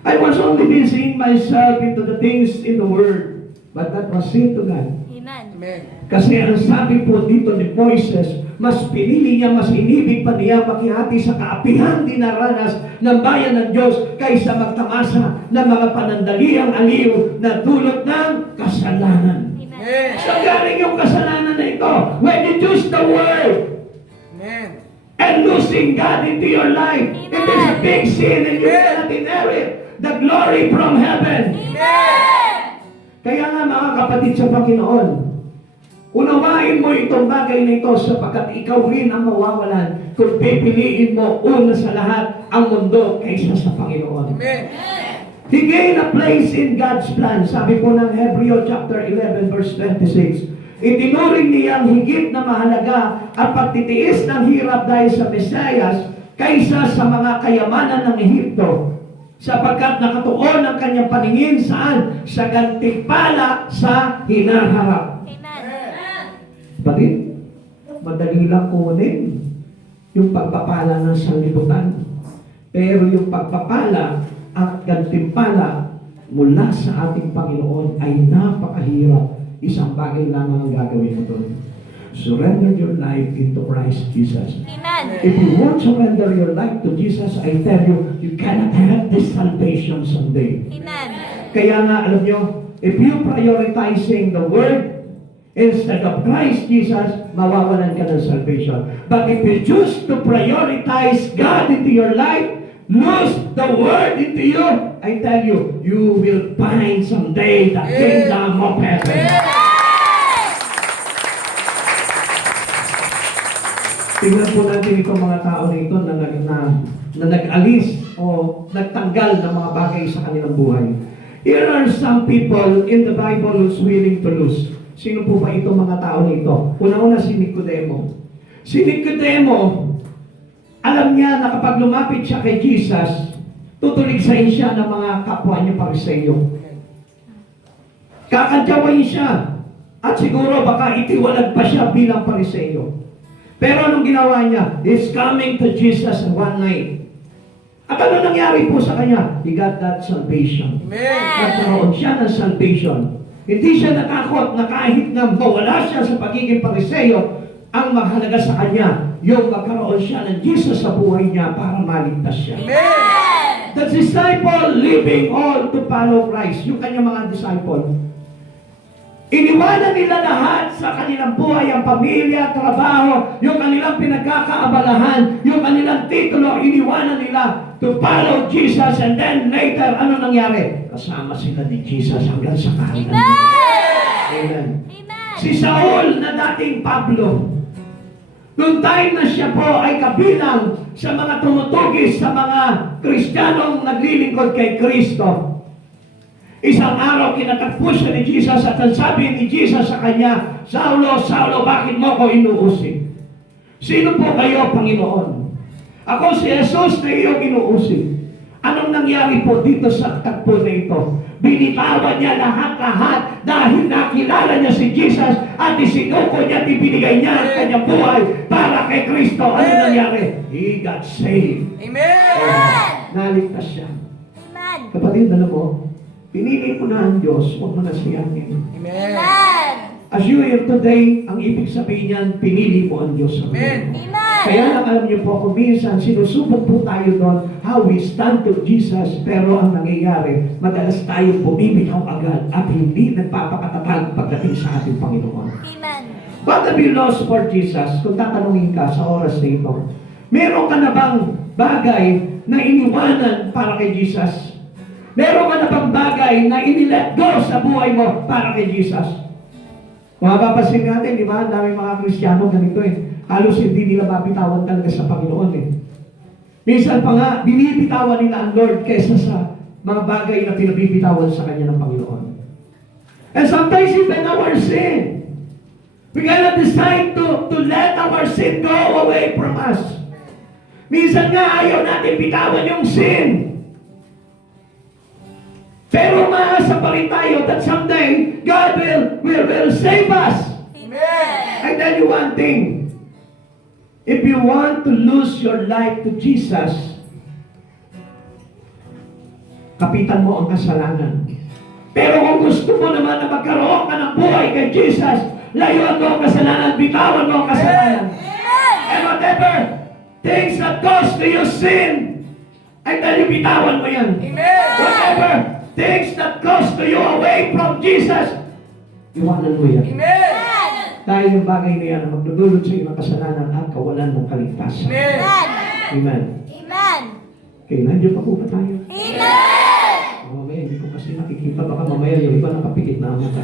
I was only busying myself into the things in the Word, but that was sin to God. Amen. Amen. Kasi ang sabi po dito ni Moises, mas pinili niya, mas inibig pa niya makihati sa kaapihan dinaranas ng bayan ng Diyos kaysa magtamasa ng mga panandaliang aliw na dulot ng kasalanan. Amen. So galing yung kasalanan na ito. When you choose the Word Amen. and losing God into your life, it is a big sin and you cannot inherit the glory from heaven. Kaya nga mga kapatid sa Panginoon, unawain mo itong bagay na ito sapagkat ikaw rin ang mawawalan kung pipiliin mo una sa lahat ang mundo kaysa sa Panginoon. Amen. He gained a place in God's plan. Sabi po ng Hebrews chapter 11 verse 26. Itinuring niyang higit na mahalaga ang pagtitiis ng hirap dahil sa Mesiyas kaysa sa mga kayamanan ng Ehipto. Sapagkat nakatuon ang kanyang paningin saan? Sa gantimpala sa hinaharap. Amen. Batid, madali lang kunin yung pagpapala ng sanlibutan. Pero yung pagpapala at gantimpala mula sa ating Panginoon ay napakahirap. Isang bagay lamang ang gagawin mo doon. Surrender your life into Christ Jesus. Amen. If you won't surrender your life to Jesus, I tell you, you cannot have this salvation someday. Amen. Kaya nga, alam nyo, if you prioritizing the Word instead of Christ Jesus, mawawalan ka ng salvation. But if you choose to prioritize God into your life, lose the Word into you, I tell you, you will find someday the kingdom of heaven. Tingnan po natin itong mga tao na ito na nag-alis o nagtanggal ng mga bagay sa kanilang buhay. Here are some people in the Bible who's willing to lose. Sino po ba itong mga tao na ito? Una-una si Nicodemo. Si Nicodemo, alam niya na kapag lumapit siya kay Jesus, tutuligsahin siya ng mga kapwa niya Pariseyo. Kakadyawain siya. At siguro baka itiwalag pa siya bilang Pariseyo. Pero anong ginawa niya? He's coming to Jesus one night. At ano nangyari po sa kanya? He got that salvation. Nagkaroon siya ng salvation. Hindi siya natakot na kahit na mawala siya sa pagiging Pariseyo, ang mahalaga sa kanya, yung magkaroon siya ng Jesus sa buhay niya para maligtas siya. The disciple leaving all to follow Christ. Yung kanyang mga disciple. Iniwanan nila lahat sa kanilang buhay, ang pamilya, trabaho, yung kanilang pinagkakaabalahan, yung kanilang titulo, iniwanan nila to follow Jesus, and then later, ano nangyari? Kasama sila ni Jesus hanggang sa kahanan. Amen. Si Saul na dating Pablo, noong time na siya po ay kabilang sa mga tumutugis sa mga Kristiyanong naglilingkod kay Kristo. Isang araw kinatagpo siya ni Jesus at ang sabi ni Jesus sa kanya, Saulo, Saulo, bakit mo ko inuusig? Sino po kayo, Panginoon? Ako si Jesus na iyong inuusig. Anong nangyari po dito sa tagpo na ito? Binitawan niya lahat-lahat dahil nakilala niya si Jesus at isinuko niya at ibinigay niya ang kanyang buhay para kay Kristo. Ano nangyari? He got saved. Amen! Naligtas siya. Amen. Kapatid, alam mo, pinili mo na ang Diyos, huwag mo na siyangin. Amen! As you hear today, ang ibig sabihin niyan, pinili mo ang Diyos. Amen. Kaya lang alam niyo po, kung minsan sinusubok po tayo doon, how we stand to Jesus, pero ang nangyayari, madalas tayo bumibitaw agad at hindi nagpapakatatag pagdating sa ating Panginoon. Amen. What have you lost for Jesus? Kung tatanungin ka sa oras na ito, meron ka na bang bagay na iniwanan para kay Jesus? Meron ka na bang bagay na inilet go sa buhay mo para kay Jesus? Kung mapapansin natin, di ba? Ang daming mga Kristiyano ganito eh. Halos hindi nila mabitawan talaga sa Panginoon eh. Minsan pa nga, binibitawan nila ang Lord kaysa sa mga bagay na pinabibitawan sa Kanya ng Panginoon. And sometimes even our sin, we cannot decide to let our sin go away from us. Minsan nga ayaw natin bitawan yung sin. Pero maasa pa rin tayo that someday God will save us. Amen! I tell you one thing. If you want to lose your life to Jesus, kapitan mo ang kasalanan. Pero kung gusto mo naman na magkaroon ka ng buhay kay Jesus, layuan mo ang kasalanan, bitawan mo ang kasalanan. And whatever things that cause to you sin, I tell you, bitawan mo yan. Whatever things that cause to you away from Jesus, iwanan mo yan. Dahil yung bagay na yan ang magdudulot sa iyo ng kasalanan at kawalan ng kaligtasan. Amen. Amen. Okay, nandiyan pa po ba tayo? Amen. Mamaya, hindi ko kasi nakikita. Baka mamaya yung iba nakapikit na ang mata.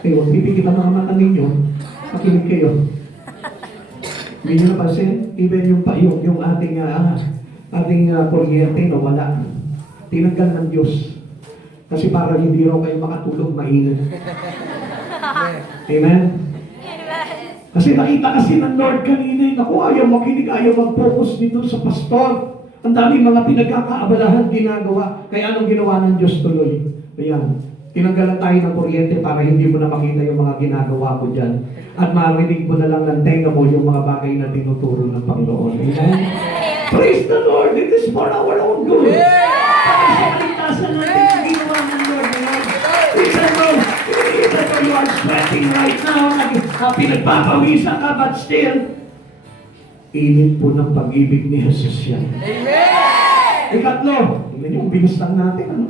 Okay, huwag pipikit ang mga mata ninyo. Makinig kayo. Hindi nyo napansin, even yung ating kuryente na wala. Tinanggal ng Diyos. Kasi para hindi raw kayo makatulog, maingat. Amen? Kasi nakita kasi ng Lord kanina, naku, ayaw makinig, ayaw mag-focus dito sa pastor. Ang daming mga pinagkakaabalahan ginagawa. Kaya anong ginawa ng Diyos tuloy? Ayan. Tinanggalan tayo ng kuryente para hindi mo na makita yung mga ginagawa ko dyan. At marinig mo na lang ng tenga mo yung mga bagay na tinuturo ng Panginoon. Amen? Praise the Lord! It is for our own good. Para sa kaligtasan natin yung ginawa ng Lord. Even though you are sweating right now, pinagpapawisan ka, but still, init po ng pag-ibig ni Jesus yan. Ikatlo, tingnan yung bilis lang natin.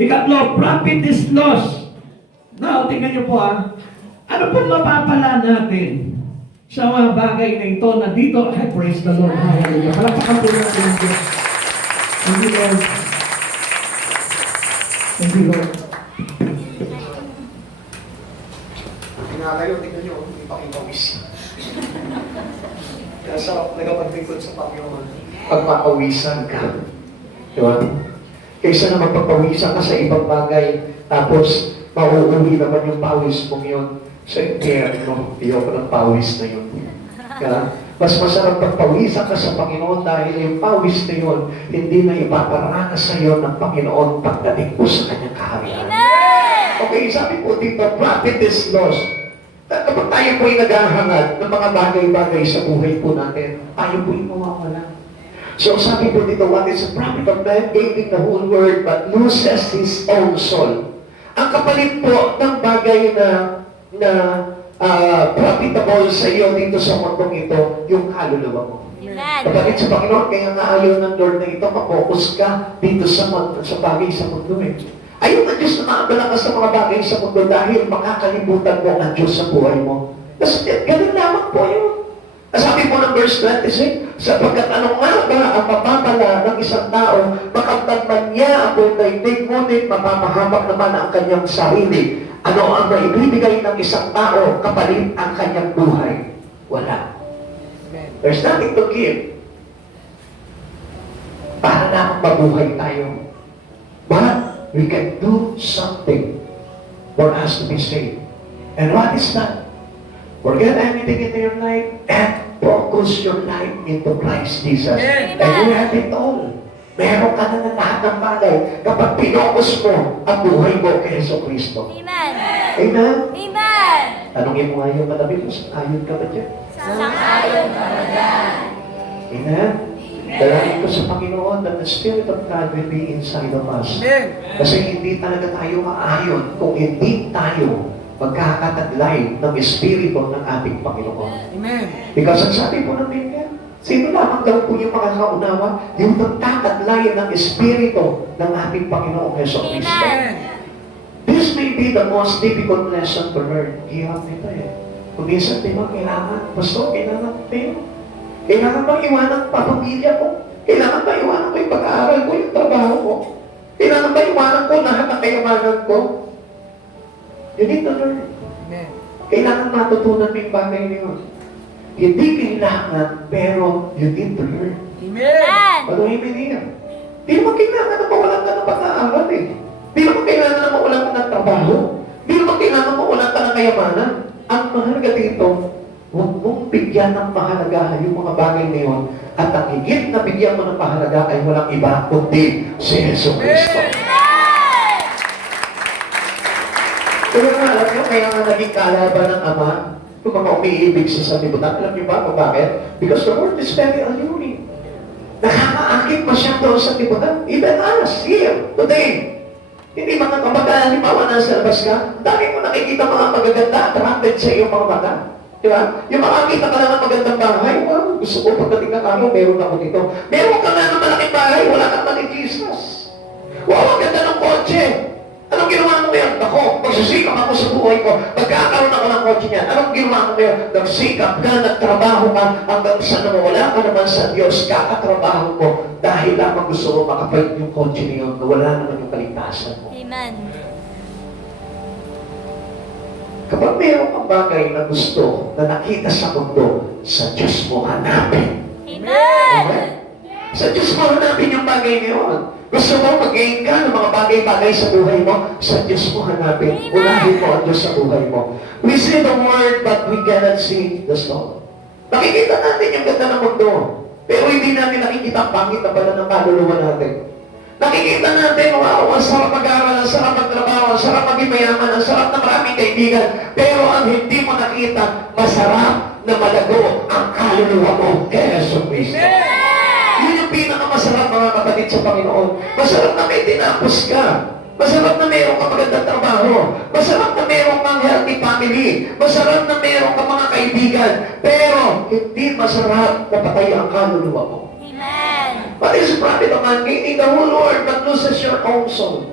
Ikatlo, profit is lost. Now, tingnan nyo po Ano pong mapapala natin sa mga bagay na ito na dito? Ay, praise the Lord. Hallelujah. Palakpakan po natin ang Diyos. Thank you, Lord. Thank you, Lord. Pinakayo, tingnan nyo, hindi pa kayo pawis. Kaya sarap nagapaglikod sa Panginoon. Pagpapawisan ka. Diba? Kaysa na magpapawisan ka sa ibang bagay, tapos mauuwi naman yung pawis mong yun sa impyerno. Ayoko ng pawis na yun. Kaya, mas masarap pagpawisan ka sa Panginoon dahil yung pawis na yun, hindi na ipaparanas sa iyo ng Panginoon pagdating po sa kanyang kaharian. Okay, sabi po dito, profit is lost. Kapag tayo po'y naghahangad ng mga bagay-bagay sa buhay po natin, tayo po'y mawawala. So sabi po dito, what is the profit of man gaining the whole world but loses his own soul? Ang kapalit po ng bagay na profitable sa iyo dito sa mundong ito, yung kaluluwa mo. Amen. Kapatid sa Panginoon, kaya nga ayaw ng Lord na ito, mapokus ka dito sa bagay sa mundo eh. Ayaw ng Diyos na maabala ka sa mga bagay sa mundo dahil makakalimutan mo ang Diyos sa buhay mo. Kasi ganun lamang po yun. Sabi po ng verse 26, sapagkat ano nga ba ang mapapala ng isang tao, makamtan man niya ang buong daigdig, ngunit mapapahamak naman ang kanyang sarili. Ano ang maibibigay ng isang tao kapalit ang kanyang buhay? Wala. There's nothing to give. Para lamang mabuhay tayo. But we can do something for us to be saved. And what is that? Forget everything in your life and focus your life into Christ Jesus. Amen. And you have it all. Meron ka na lahat ng bagay kapag pinokus mo ang buhay mo kay Yeso Cristo. Amen. Amen? Amen. Tanongin mo nga yung katabi mo, ayon ka ba dyan? Sang-ayon ka ba dyan? Amen? Dalangin ko sa Panginoon that the Spirit of God will be inside of us. Amen. Kasi hindi talaga tayo maayon kung hindi tayo magkakataglay ng Espiritu ng ating Panginoon. Amen. Because ang sabi po ng Biblia, sino lamang daw po yung makakaunawa? Yung magkakataglay ng Espiritu ng ating Panginoong Yeso Cristo. Amen. This may be the most difficult lesson to learn. Hirap nito eh. Kung minsan, di ba, kailangan, Pastor, kailangan tayo. Kailangan ba iwanan pa pamilya ko? Kailangan ba iwanan ko yung pag-aaral ko, yung trabaho ko? Kailangan ba iwanan ko lahat ng kayamanan ko? You need to learn. Amen. Kailangan matutunan mo yung bagay na yun. Hindi kailangan, pero you need to learn. Amen. Ano yung meaning? Di naman kailangan na mawalan ka ng pag-aaral eh. Di naman kailangan na mawalan ka ng trabaho. Di naman kailangan mawalan ka ng kayamanan. Ang mahalaga dito, huwag mong bigyan ng mahalaga yung mga bagay na yun. At ang higit na bigyan mo ng mahalaga ay walang iba kundi si Yeso Cristo. Pero nga, alam nyo, kaya nga naging kalaban ng Ama, yung mga umiibig sa sanlibutan. Alam nyo ba kung bakit? Because the word is very alluring. Nakakaakit masyado sa sanlibutan. Even us, here, today. Hindi mga kabataan, halimbawa nasa labas ka, dahil mo nakikita mga magaganda, attracted sa iyong mga mata. Di ba? Yung makakita ka lang ng magandang bahay, wow, gusto ko pagdating ng araw, meron ako dito. Meron ka nga ng malaking bahay, wala kang mali Jesus. Wow, ang ganda ng kotse. Anong ginawa mo ngayon? Ako, magsisikap ako sa buhay ko. Magkakaroon ako ng kotse niyan. Anong ginawa mo ngayon? Nagsikap ka, nagtrabaho ka, hanggang sa nawala ka naman sa Diyos, kakatrabaho ko. Dahil lamang gusto mo makapalit yung kotse niyo na wala naman yung kaligtasan mo. Amen. Kapag mayroong kang bagay na gusto na nakita sa mundo, sa Diyos mo hanapin. Amen. Sa Diyos mo hanapin yung bagay niyon. Gusto mo mag-gain ka ng mga bagay-bagay sa buhay mo, sa Diyos mo hanapin. Unahin mo ang Diyos sa buhay mo. We see the word, but we cannot see the soul. Nakikita natin yung ganda ng mundo, pero hindi natin nakikita ang pangit na pala ng kaluluwa natin. Nakikita natin, wow, ang sarap mag-aaral, ang sarap magtrabaho, ang sarap maging mayaman, ang sarap na maraming kaibigan. Pero ang hindi mo nakita, masarap na malago ang kaluluwa mo kay Yeso Cristo. Yun yung pinakamasarap mga kapatid sa Panginoon. Masarap na may tinapos ka. Masarap na mayroong ka magandang trabaho. Masarap na mayroong kang healthy family. Masarap na mayroong ka mga kaibigan. Pero hindi masarap na patay ang kaluluwa mo. Amen. What is the profit of man gaining the whole world but loses your own soul?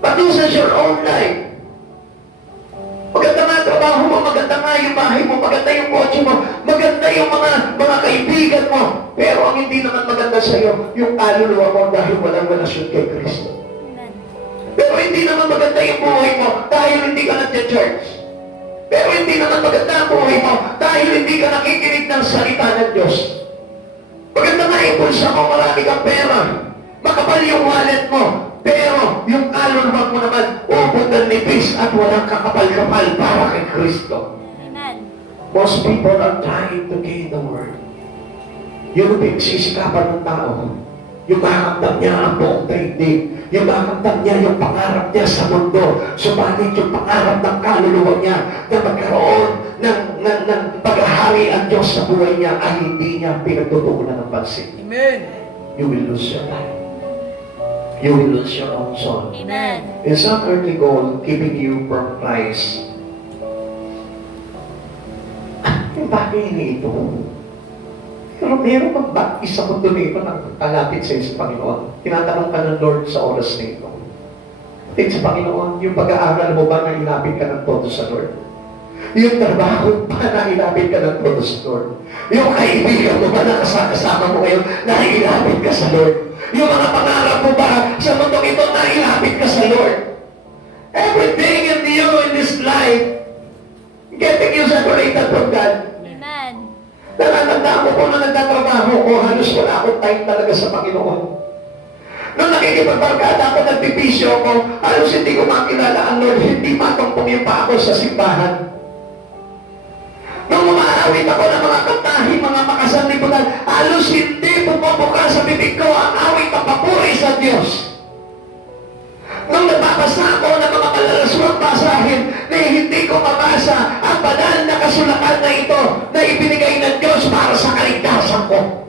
But loses your own life. Maganda nga ang trabaho mo, maganda nga yung bahay mo, maganda yung kotse mo, maganda yung mga kaibigan mo. Pero ang hindi naman maganda sa iyo, yung kaluluwa mo dahil walang relasyon kay Kristo. Amen. Pero hindi naman maganda yung buhay mo dahil hindi ka nag-church. Pero hindi naman maganda ang buhay mo dahil hindi ka nakikinig ng salita ng Diyos. Maganda nga yung bulsa mo, marami kang pera. Makapal yung wallet mo. Pero yung kaluluwa mo naman, ubod ng nipis at walang kakapal-kapal para kay Kristo. Amen. Most people are trying to gain the word. Yun ang pigsisikapan ng tao. Yung makamtan niya ang buong daigdig. Yung makamtan niya yung pangarap niya sa mundo. Subalit yung pangarap ng kaluluwa niya na magkaroon ng paghahari ang Diyos sa buhay niya ay hindi niya pinagtutuunan ng pansin. Amen. You will lose your life. You will lose your own soul. Amen. It's not earthly gold keeping you from Christ. Yung bagay na ito. Pero meron bang ba isa mundo na ito ng kalapit sa Panginoon? Tinatanong ka ng Lord sa oras na ito. Kapit sa Panginoon, yung pag-aaral mo ba na ilapit ka ng todo sa Lord? Yung trabaho ba na ilapit ka ng todo sa Lord? Yung kaibigan mo ba na kasama mo ngayon na ilapit ka sa Lord? Yung mga pangarap mo ba sa mundo ito na ilapit ka sa Lord? Everything in you in this life getting you separated from God. Amen. Natatandaan ko po na nagtatrabaho ko, halos wala akong time talaga sa Panginoon. Nung nakikipagbarkada ako, nagpipisyo ako, halos hindi ko makilala ang Lord, hindi matumpong yung pa ako sa simbahan. Nung umaawit ako ng mga kantahin, mga makasanlibutan, halos hindi pumupuka sa bibig ko ang awit ng papuri sa Diyos. Nung nagbabasa ako ng mga malalaswang basahin na hindi ko mabasa ang banal na kasulatan na ito na ibinigay ng Diyos para sa kaligtasan ko.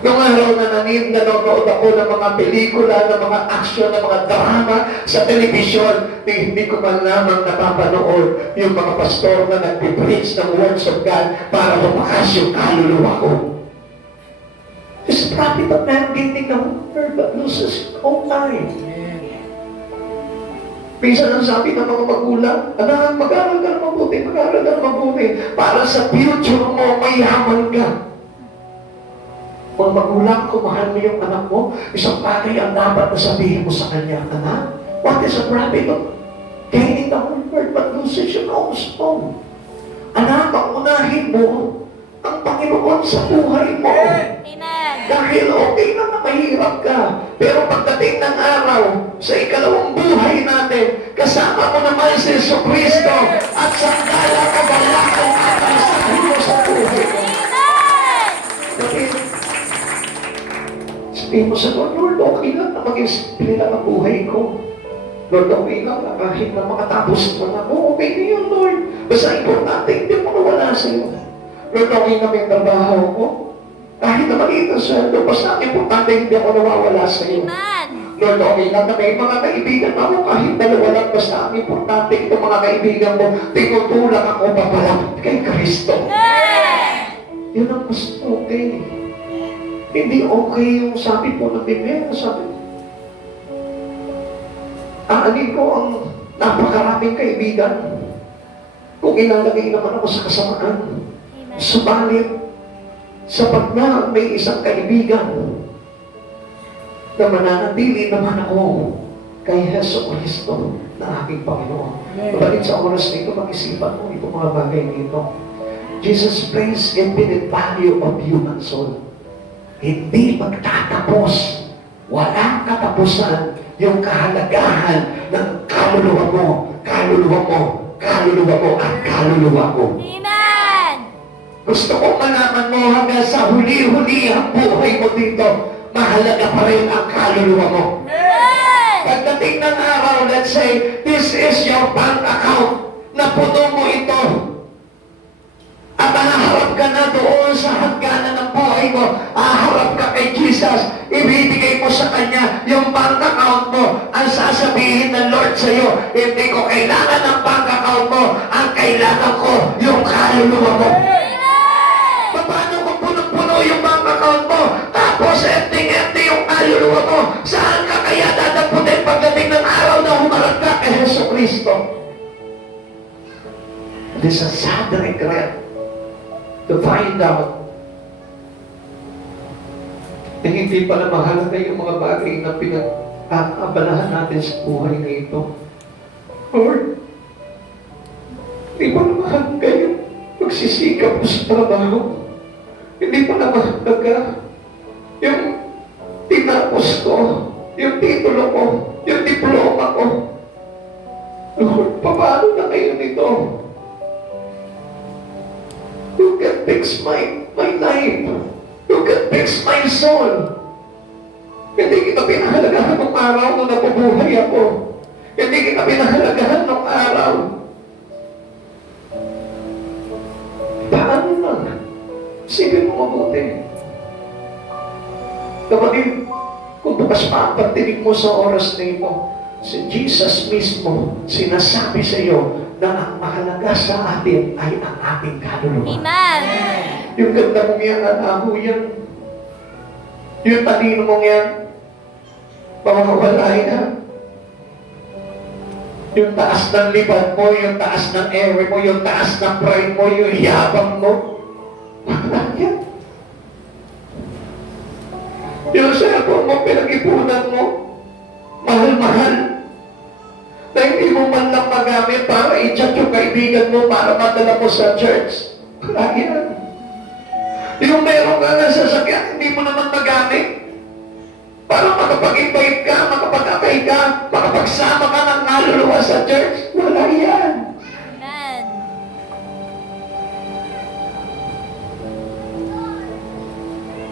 Nung araw na nanonood ako ng mga pelikula, ng mga aksyon, ng mga drama sa telebisyon, hindi ko man lamang napapanood yung mga pastor na nag-preach ng words of God para lumakas yung kaluluwa ko. This prophet of man getting the word but loses his own life. Minsan ang sabi ng mga magulang, anak, mag-aral ka na mabuti, mag-aral ka na mabuti, para sa future mo, mayaman ka. Mga magulang, kung mahal mo yung anak mo, isang bagay ang dapat na sabihin mo sa kanya, anak, what is a prophet of gaining the whole word but loses your own soul? Anak, paunahin mo ang Panginoon sa buhay mo. Amen. Dahil okay na mahirap ka. Pero pagdating ng araw, sa ikalawang buhay natin, kasama mo naman si Jesucristo at sa kala kagalakan at kalisahin mo sa buhay. Dahil, sabihin mo sa Lord, Lord, okay lang na maging simple lang ang buhay ko. Lord, okay lang na kahit na makatapos mo na ako, okay na yun, Lord. Basta importante, hindi mo nawala sa iyo. Lord, okay na may trabaho ko. Kahit na maliit ang sweldo, basta importante hindi ako nawawala sa iyo. Amen. Lord, okay lang na may mga kaibigan ako, kahit dalawa lang, basta ang importante itong mga kaibigan mo, tinutulak ako papalapit kay Kristo. Amen. Yun ang mas okay. Hindi okay yung sabi po ng Biblia, sabi, aanin ko ang napakaraming kaibigan kung ilalagay naman ako sa kasamaan. Amen. Subalit, sapat na may isang kaibigan na mananatili naman ako kay Heso Kristo na aking Panginoon. Mabalit sa oras na ito, mag-isipan mo itong mga bagay nito. Jesus placed infinite value of human soul. Hindi magtatapos. Walang katapusan yung kahalagahan ng kaluluwa mo, kaluluwa mo, kaluluwa mo, at kaluluwa ko. Amen. Gusto ko malaman mo hanggang sa huli-huli ang buhay mo dito, mahalaga pa rin ang kaluluwa mo. Amen. Pagdating ng araw, let's say, this is your bank account, na puno mo ito. At haharap ka na doon sa hangganan ng buhay mo, haharap ka kay Jesus, ibibigay mo sa Kanya yung bank account mo. Ang sasabihin ng Lord sa iyo, hindi ko kailangan ng bank account mo, ang kailangan ko yung kaluluwa mo. Paano kung punong-puno yung bank account mo, tapos empty yung kaluluwa mo? Saan ka kaya dadaputin pagdating ng araw na na humarap ka kay Hesus Kristo. It is a sad regret to find out na hindi pala mahalaga yung mga bagay na pinag-aabalahan natin sa buhay na ito. Lord, hindi pala mahalaga yung magsisikap ko sa trabaho. Hindi pala mahalaga yung tinapos ko, yung titulo ko, yung diploma ko. Lord, paano na ngayon ito? Who can fix my life? Who can fix my soul? Hindi kita pinahalagahan ng araw nung nabubuhay ako. Hindi kita pinahalagahan ng araw. Paano na? Isipin mo mabuti. Kapatid, kung bukas pa ang pagtinig mo sa oras na ito, si Jesus mismo sinasabi sa iyo na ang mahalaga sa atin ay ang ating kaluluwa. Amen. Yung ganda mong yan, anaho yan. Yung talino mong yan, pamawalay na. Yung taas ng lipan mo, yung taas ng ere mo, yung taas ng pride mo, yung yabang mo. Wala yan. Yung cellphone mo, pinag-ipunan mo, mahal-mahal, na hindi mo man lang magamit para i-chat yung kaibigan mo para madala mo sa church. Wala yan. Yung meron ka na sasakyan, hindi mo naman magamit para makapag-invite ka, makapag-akay ka, makapagsama ka ng kaluluwa sa church. Wala yan. Amen.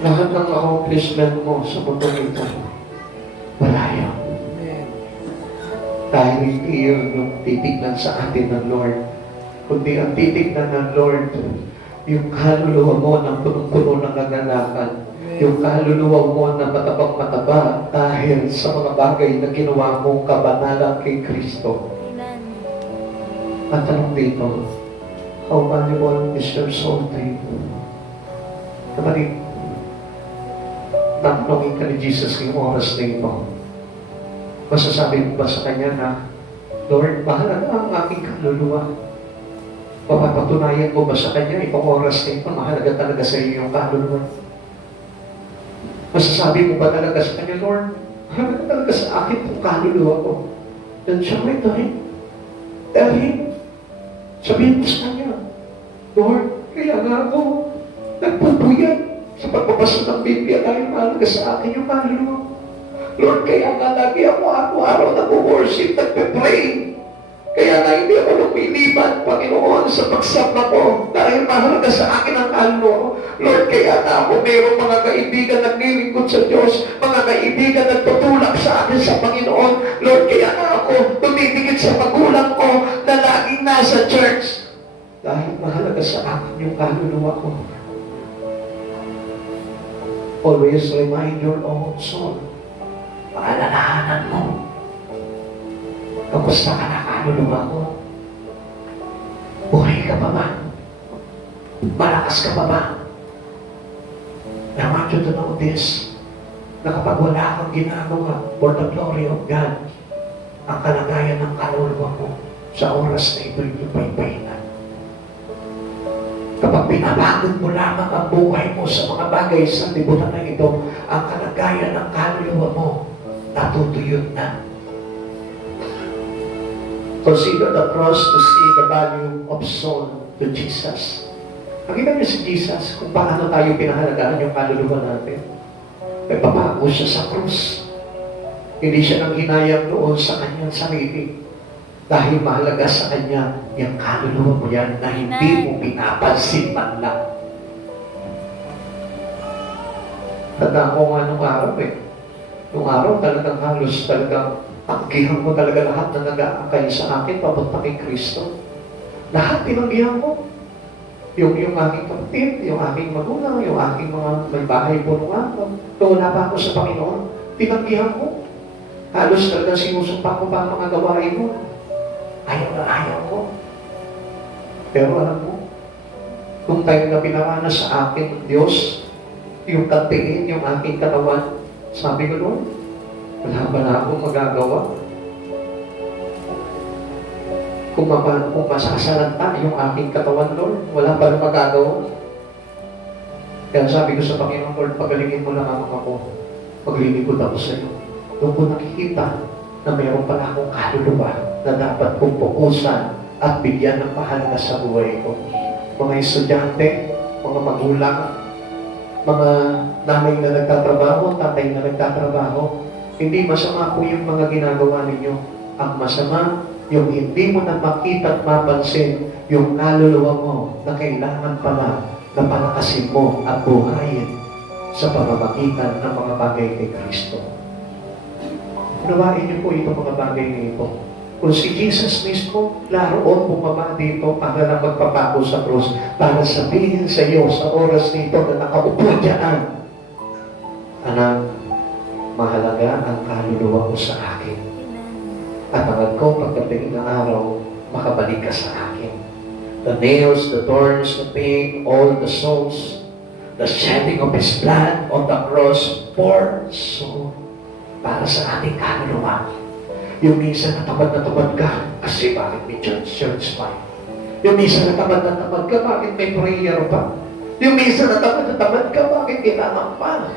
Lahat ng accomplishment mo sa mundo nito, wala yan. Dahil hindi yun yung titignan sa atin ng Lord. Kundi ang titignan ng Lord, yung kaluluwa mo ng punong-puno ng kagalakan. Yung kaluluwa mo na matabang-mataba dahil sa mga bagay na ginawa mong kabanalan kay Kristo. Amen. Ang tanong dito, how valuable is your soul to you? Kapatid, tatanungin ka ni Jesus yung oras na ito. Masasabi mo ba sa Kanya na, Lord, mahalaga ang aking kaluluwa? Papapatunayan mo ba sa Kanya itong oras na ito, mahalaga talaga sa iyo yung kaluluwa? Masasabi mo ba talaga sa Kanya, Lord, mahalaga talaga sa akin itong kaluluwa ko? Then siya may tayo. Tell Him. Sabihin mo sa Kanya, Lord, kaya nga ako nagpupuyat sa pagbabasa ng Biblia dahil mahalaga sa akin yung kaluluwa. Lord, kaya nga lagi ako araw-araw nag-worship, nagpe-pray. Kaya nga hindi ako lumiliban, Panginoon, sa pagsamba ko dahil mahalaga sa akin ang kaluluwa. Lord, kaya nga ako mayroong mga kaibigan naglilingkod sa Diyos, mga kaibigan nagtutulak sa akin sa Panginoon. Lord, kaya nga ako tumidikit sa magulang ko na laging nasa church dahil mahalaga sa akin yung kaluluwa ko. Always remind your own soul. Paalalahanan mo. Kamusta ka na kaluluwa ko? Buhay ka pa ba? Malakas ka pa ba? I want you to know this, na kapag wala kang ginagawa for the glory of God, ang kalagayan ng kaluluwa mo sa oras na ito'y lupay-pay na. Kapag pinapagod mo lamang ang buhay mo sa mga bagay sa libutan na ito, ang kalagayan ng kaluluwa mo natutuyot na. Consider the cross to see the value of soul to Jesus. Nakita niyo si Jesus kung paano tayo pinahalagaan yung kaluluwa natin. May papago siya sa krus. Hindi siya nang hinayang noon sa kanyang sarili. Dahil mahalaga sa kanya yung kaluluwa mo yan na hindi mo pinapansin man lang. Tanda ko nga nung araw Nung araw talagang halos talagang tanggihan ko talaga lahat na nag-aakay sa akin papunta kay Kristo. Lahat tinanggihan ko. Yung aking kapatid, yung aking magulang, yung aking mga may bahay po nung araw. Kung wala pa ako sa Panginoon, tinanggihan ko. Halos talagang sinusumpa ko pa ang mga gawain mo. Ayaw na ayaw ko. Pero alam mo, kung tayo na pinaranas sa akin ng Diyos, yung kantingin, yung aking katawan, sabi ko noon, wala ba na akong magagawa? kung masasalanta yung aking katawan, Lord, wala pa rin magagawa. Kaya sabi ko sa Panginoon, Lord, pagalingin mo lang ang ako. Paglilingkod ako sa iyo. Doon ko nakikita na mayroon pala akong kaluluwa na dapat kong pukusan at bigyan ng mahalaga sa buhay ko. Mga estudyante, mga magulang, mga nanay na nagtatrabaho, tatay na nagtatrabaho, hindi masama po yung mga ginagawa ninyo. Ang masama, yung hindi mo na makita at mapansin yung kaluluwa mo na kailangan pala na palakasin mo at buhayin sa pamamagitan ng mga bagay kay Kristo. Unawain niyo po itong mga bagay na ito. Kung si Jesus mismo, laroon bumaba dito para na magpapako sa krus, para sabihin sa iyo sa oras nito na nakaupo dyan, anak, mahalaga ang kaluluwa mo sa akin. At hangad ko pagdating ng araw, makabalik ka sa akin. The nails, the thorns, the pain, all the souls, the shedding of His blood on the cross, for so, para sa ating kaluluwa. Yung minsan natamad ka, kasi bakit may church life? Yung minsan natamad ka, bakit may prayer pa? Yung minsan natamad ka, bakit kailangan pa?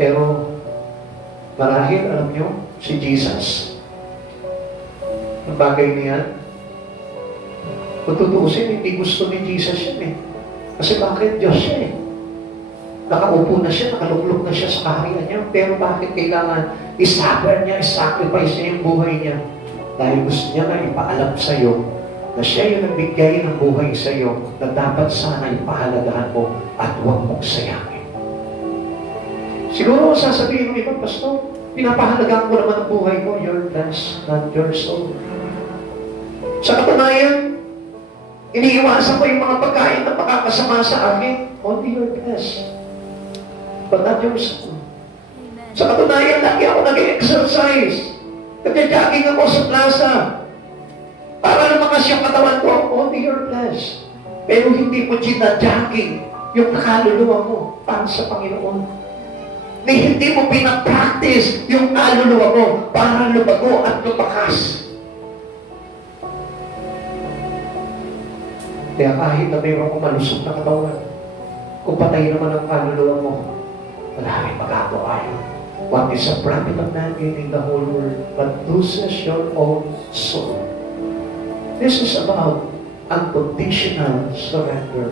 Pero, marahil, alam nyo, si Jesus, ang bagay niya, kung tutuusin, hindi gusto ni Jesus yan eh. Kasi bakit? Diyos siya eh. Nakaupo na siya, nakaluklok na siya sa kaharian niya, pero bakit kailangan isuffer niya, isacrifice niya yung buhay niya? Dahil gusto niya na ipaalam sa iyo na siya yung nagbigay ng buhay sa iyo na dapat sana ipahalagahan mo at huwag mong sayangin. Siguro sasabihin ng ibang pastor, pinapahalagaan ko naman ang buhay ko, your flesh, not your soul. Sa katunayan, iniiwasan ko yung mga pagkain na makakasama sa akin, only your flesh, but not your soul. Sa katunayan, lagi ako nag-exercise. Nag-jogging ako sa plaza. Para lumakas yung katawan ko, only your flesh. Pero hindi mo gina-jogging yung nakaluluwa mo para sa Panginoon. Hindi mo pinapractice yung kaluluwa mo para lumago at lumakas. Kaya kahit na mayroon kong malusog na katawan, kung patay naman ang kaluluwa mo, wala rin magagawa yun. What is the profit of man gaining the whole world, but loses your own soul? This is about unconditional surrender.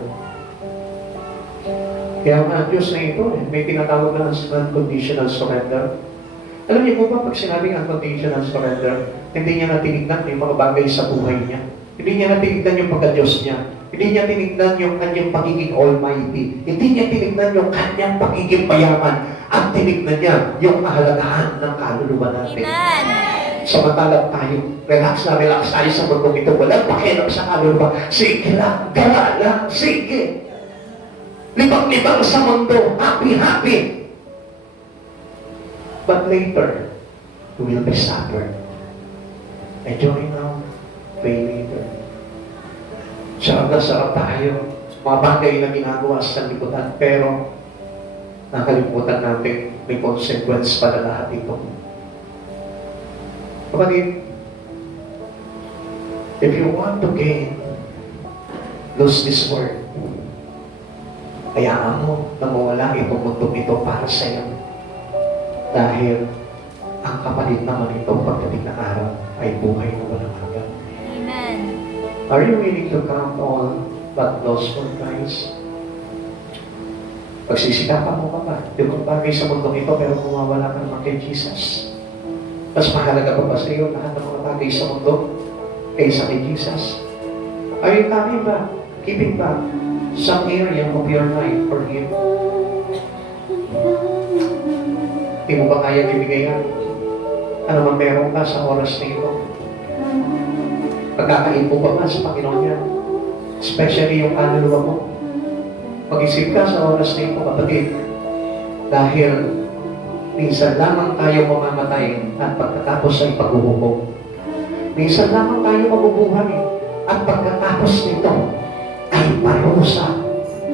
Kaya ang Diyos na ito, may tinatawag na unconditional surrender. Alam niyo po ba, pag sinabing unconditional surrender, hindi niya natinignan yung mga bagay sa buhay niya. Hindi niya natinignan yung pagka-Diyos niya. Hindi niya tinignan yung kanyang pagiging almighty. Hindi niya tinignan yung kanyang pagiging mayaman. Ang tinignan niya yung kahalagahan ng kaluluwa natin. Amen. Samantalang tayo, relax tayo sa mundong ito. Walang pakialam sa kaluluwa. Sige lang, gala lang, sige. Libang-libang sa mundo, happy. But later, we will be suffered. Enjoy now, pray later. Sarap na sarap tayo sa mga bagay na ginagawa sa liputan, pero nakalimutan natin may consequence pala lahat ito. Kapatid, if you want to gain, lose this world. Hayaan mo na mawala itong mundong ito para sa iyo. Dahil ang kapalit naman ito pagdating ng araw ay buhay na walang hanggan. Amen. Are you willing to count all but lost for Christ? Pagsisikapan mo pa ba? Yung bagay sa mundong ito pero mawawala ka naman kay Jesus. Mas mahalaga pa ba sa iyo lahat ng mga bagay sa mundo kaysa kay Jesus? Are you coming back? Keeping back some area of your life for Him? Hindi mo ba kaya ibigay yan? Ano man meron ka sa oras na ito? Pagkakain mo ba sa Panginoon yan? Especially yung kaluluwa mo. Mag-isip ka sa oras na ito, kapatid. Dahil minsan lamang tayo mamamatay at pagkatapos ay paghuhukom. Minsan lamang tayo mabubuhay at pagkatapos nito ay parusa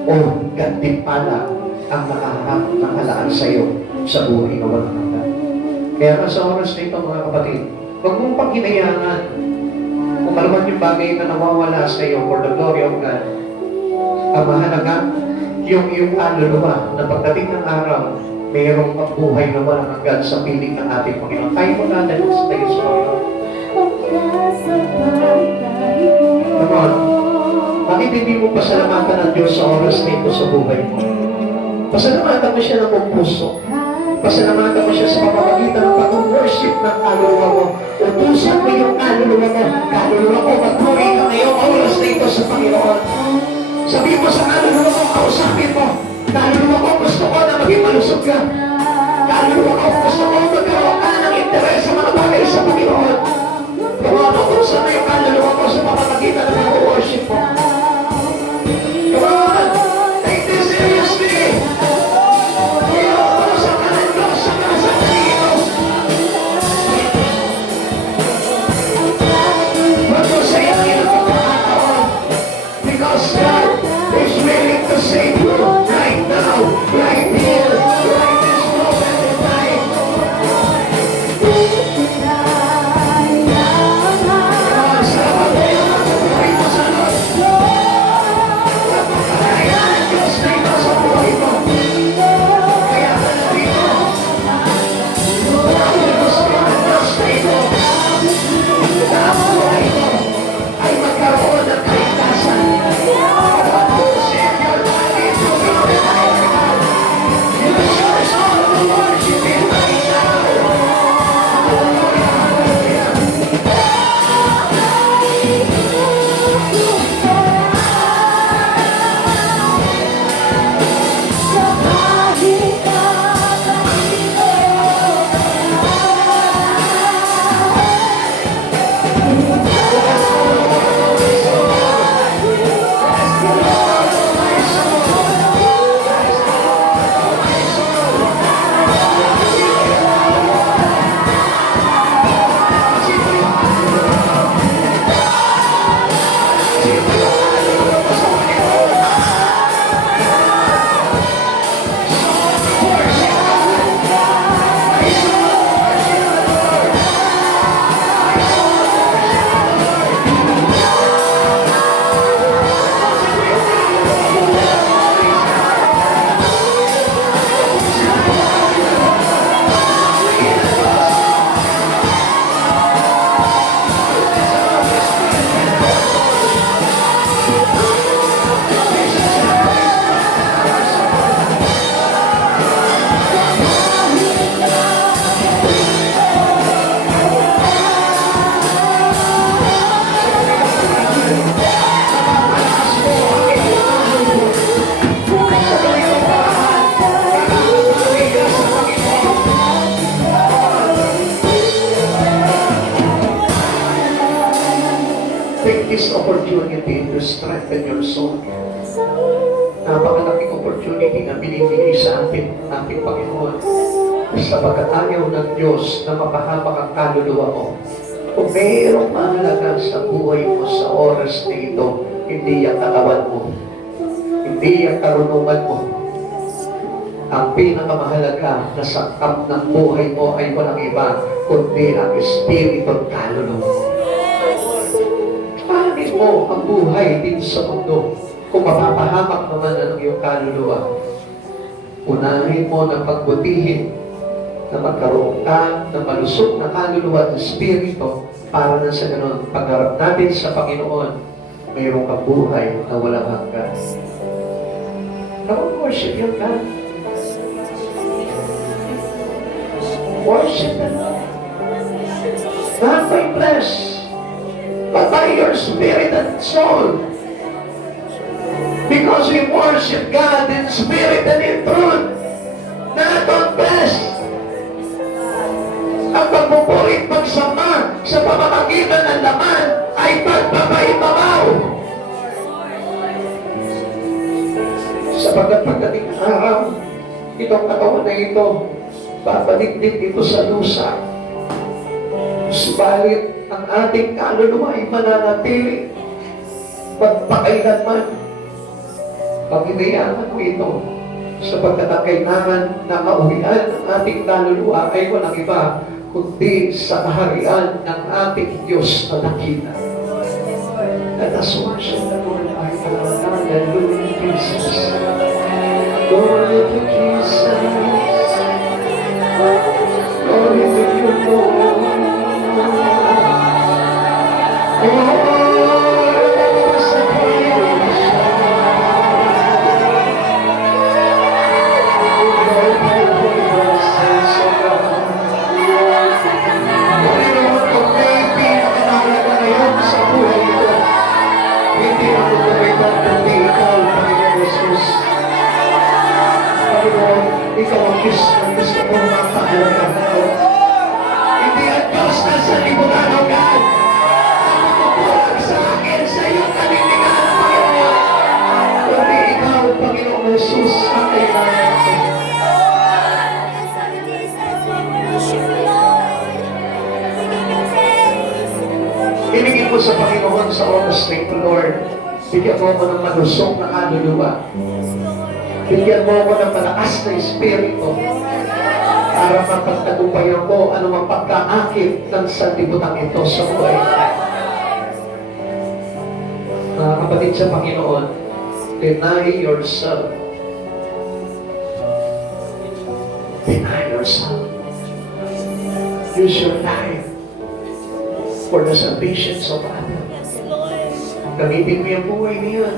o gantimpala ang nakaharap ng halaan sa iyo sa buhay na walang hanggan. Kaya sa oras na ito, mga kapatid, huwag mong paghinayangan kung Malaman yung bagay na nawawala sa iyo for the glory of God. Ang mahalaga, yung kaluluwa na pagdating ng araw, mayroong pagbuhay na walang hanggan sa piling ng ating Panginoon. Tayo mo na dahil sa tayo sa Panginoon. Come on. Bakit hindi mo pasalamatan ang Diyos sa oras na ito sa buhay mo? Pasalamatan mo siya ng buong puso. Pasalamatan mo siya sa pamamagitan ng pag-worship ng kaluluwa mo. Utusan mo yung kaluluwa mo. Kaluluwa mo, magpuri ka ngayong oras na ito sa Panginoon. Sabihin mo sa kaluluwa mo, kausapin mo. Kaluluwa ko, gusto ko na maging malusog ka. Kaluluwa ko, gusto ko magkaroon ka ng interes sa mga bagay sa Panginoon. Kung utusan mo yung kaluluwa mo sa pamamagitan ng pag-worship mo. Come on! Take this seriously! Inuutosan ka ng Diyos sa kasa ng ito. Huwag mo sayangin ang pagkakataon. Because God is willing to save you right now, right here, right this moment in time. Kaya salamat mo yung buhay mo sa Lord. Kaya ang Diyos na ito sa buhay mo. Kaya ka na dito. Ang Diyos na ito na ang buhay mo ay magkaroon ng kaligtasan. Savior, I need to be denied. You show us all the worship in right now. Take this opportunity to strengthen your soul. Napakalaking opportunity na binibigay sa ating Panginoon. Sapagkat ayaw ng Diyos na mapahamak ang kaluluwa mo. Kung mayroong mahalaga sa buhay mo sa oras na ito, hindi ang katawan mo. Hindi ang karunungan mo. Ang pinakamahalaga na sakap ng buhay mo ay walang iba, kundi ang espiritu at kaluluwa. Pahanin mo ang buhay dito sa mundo kung mapapahamak naman ang iyong kaluluwa. Unahin mo na pagbutihin na magkaroon ka ng malusog na kaluluwa at espiritu para na sa ganun, pagharap natin sa Panginoon, mayroong kang buhay na walang hanggan. Now, worship your God. Worship the Lord. Not by flesh, but by your spirit and soul. Because we worship God in spirit and in truth, not on flesh. Ang pagpupurit pagsama sa pamamagitan ng laman ay pagpapaibabaw. Sapagkat pagdating ng araw, itong katawan na ito, babalik din ito sa lusa. Subalit, ang ating kaluluwa ay mananatili magpakailanman. Pag-inayaman mo ito, sapagkat ang kailangan na mauwian ng ating kaluluwa ay walang iba, kundi sa kaharian ng ating Diyos na nakita. Let us worship the Lord our God. Hallelujah, Jesus. Glory to Jesus. Glory to you, Lord. Ikaw ang gusto mo mapahalaga ko. Hindi ang Diyos na sa libutan o God. Ang sa akin sa iyong kalindigan, Panginoon. Kundi ikaw, Panginoong Jesus, ang kailangan ko. Ibigin mo sa Panginoon sa oras na ito, Lord. Bigyan mo ako ng malusog na kaluluwa. Bigyan mo ako ng malakas na espiritu para mapagtagumpayan ko anumang pagkaakit ng sanlibutan ito sa buhay. Mga kapatid sa Panginoon, deny yourself. Deny yourself. Use your life for the salvations of others. Gamitin mo yung buhay niya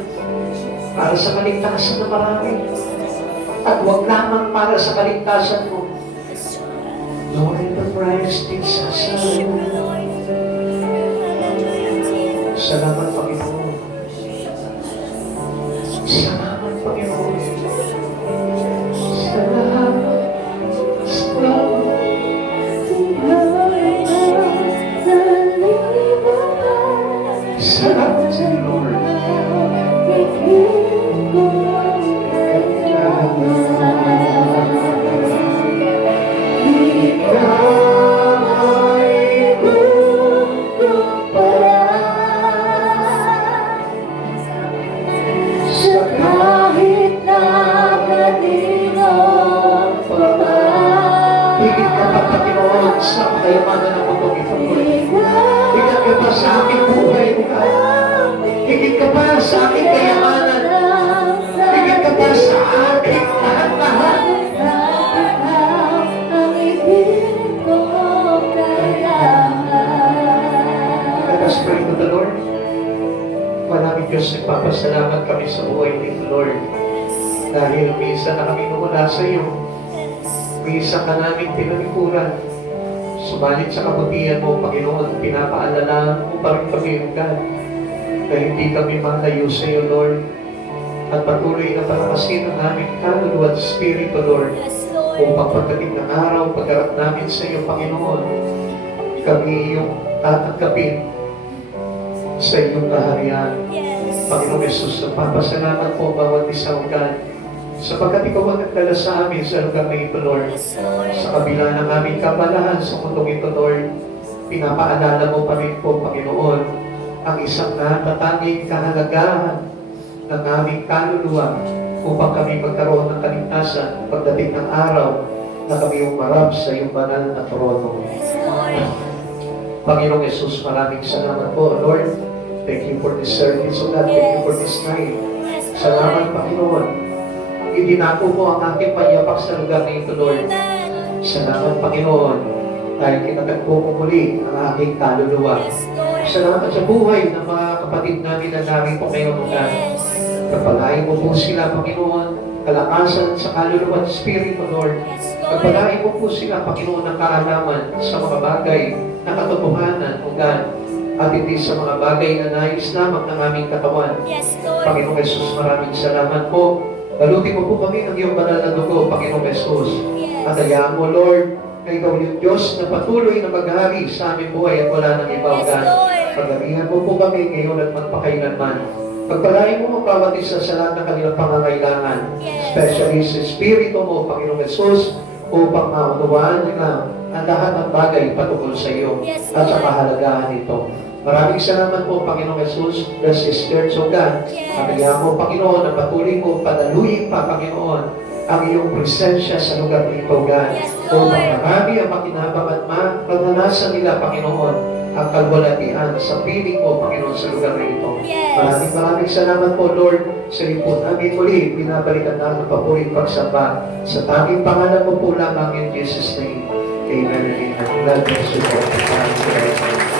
para sa kaligtasan ng marami. At huwag lamang para sa kaligtasan mo. Lord, the Christ Jesus. Salamat, Panginoon. Salamat, Panginoon. Salamat. Salamat. Salamat sa iyo, Lord. Higit ka pa, Panginoon, sa kayamanan ng mundong ito, Lord. Higit ka pa sa aking buhay, God. Higit ka pa sa aking kayamanan. Higit ka pa sa aking lahat-lahat. Let us pray to the Lord. Maraming Diyos, nagpapasalamat kami sa buhay nito, Lord. Dahil minsan na kami lumula sa iyo. Minsan ka namin pinalikuran. Sumalit sa kabutihan mo, Panginoon, pinapaalala mo pa rin kami, God, na hindi kami malayo sa iyo, Lord. At patuloy na palakasin ang aming kaluluwa at spirito, Lord. Upang pagdating ng araw, pagharap namin sa iyo, Panginoon, kami iyong tatanggapin sa iyong kaharian. Panginoon Jesus, nagpapasalamat po bawat isang God. Sapagkat ikaw ang nagdala sa amin sa lugar na ito, Lord. Sa kabila ng aming kabalahan sa mundong ito, Lord, pinapaalala mo pa rin po, Panginoon, ang isang natatanging kahalagahan ng aming kaluluwa upang kami magkaroon ng kaligtasan pagdating ng araw na kami umarap sa iyong banal na trono. Panginoong Jesus, maraming salamat po, Lord. Thank you for this service, O God. Thank you for this night. Salamat, Panginoon. Idinako mo ang aking payapak sa lugar na ito, Lord. Salamat, Panginoon, dahil kinatagpo mo muli ang aking kaluluwa. Salamat sa buhay ng mga kapatid namin na narito ngayon, God. Kapalain mo po sila, Panginoon, kalakasan sa kaluluwa at spirito, Lord. Kapalain mo po sila, Panginoon, ng kaalaman sa mga bagay na katotohanan, O God, at hindi sa mga bagay na nais lamang ng aming katawan. Panginoong Jesus, maraming salamat po. Balutin mo po kami ng iyong banal na dugo, Panginoong Jesus. At hayaan mo, Lord, na ikaw yung Diyos na patuloy na maghari sa aming buhay at wala nang iba, God. Pagalihan mo po kami ngayon at magpakailanman. Pagpalain mo ang bawat isa sa lahat ng kanilang pangangailangan, especially sa Espiritu mo, Panginoong Jesus, upang maunawaan nila ang lahat ng bagay patungkol sa iyo at sa kahalagahan nito. Maraming salamat po, Panginoong Jesus. Bless His Church, O God. Pagkaya mo, Panginoon, na patuloy mo padaluyin pa, Panginoon, ang iyong presensya sa lugar nito, God. Upang marami ang makinabang at magnanasan nila, Panginoon, ang kalwalatian sa piling mo, Panginoon, sa lugar na ito. Yes. Maraming salamat po, Lord. Sa po namin muli, binabalikan namin papuring pagsamba. Sa tanging pangalan mo po lamang in Jesus' name. Amen and amen. God bless you po. Maraming salamat.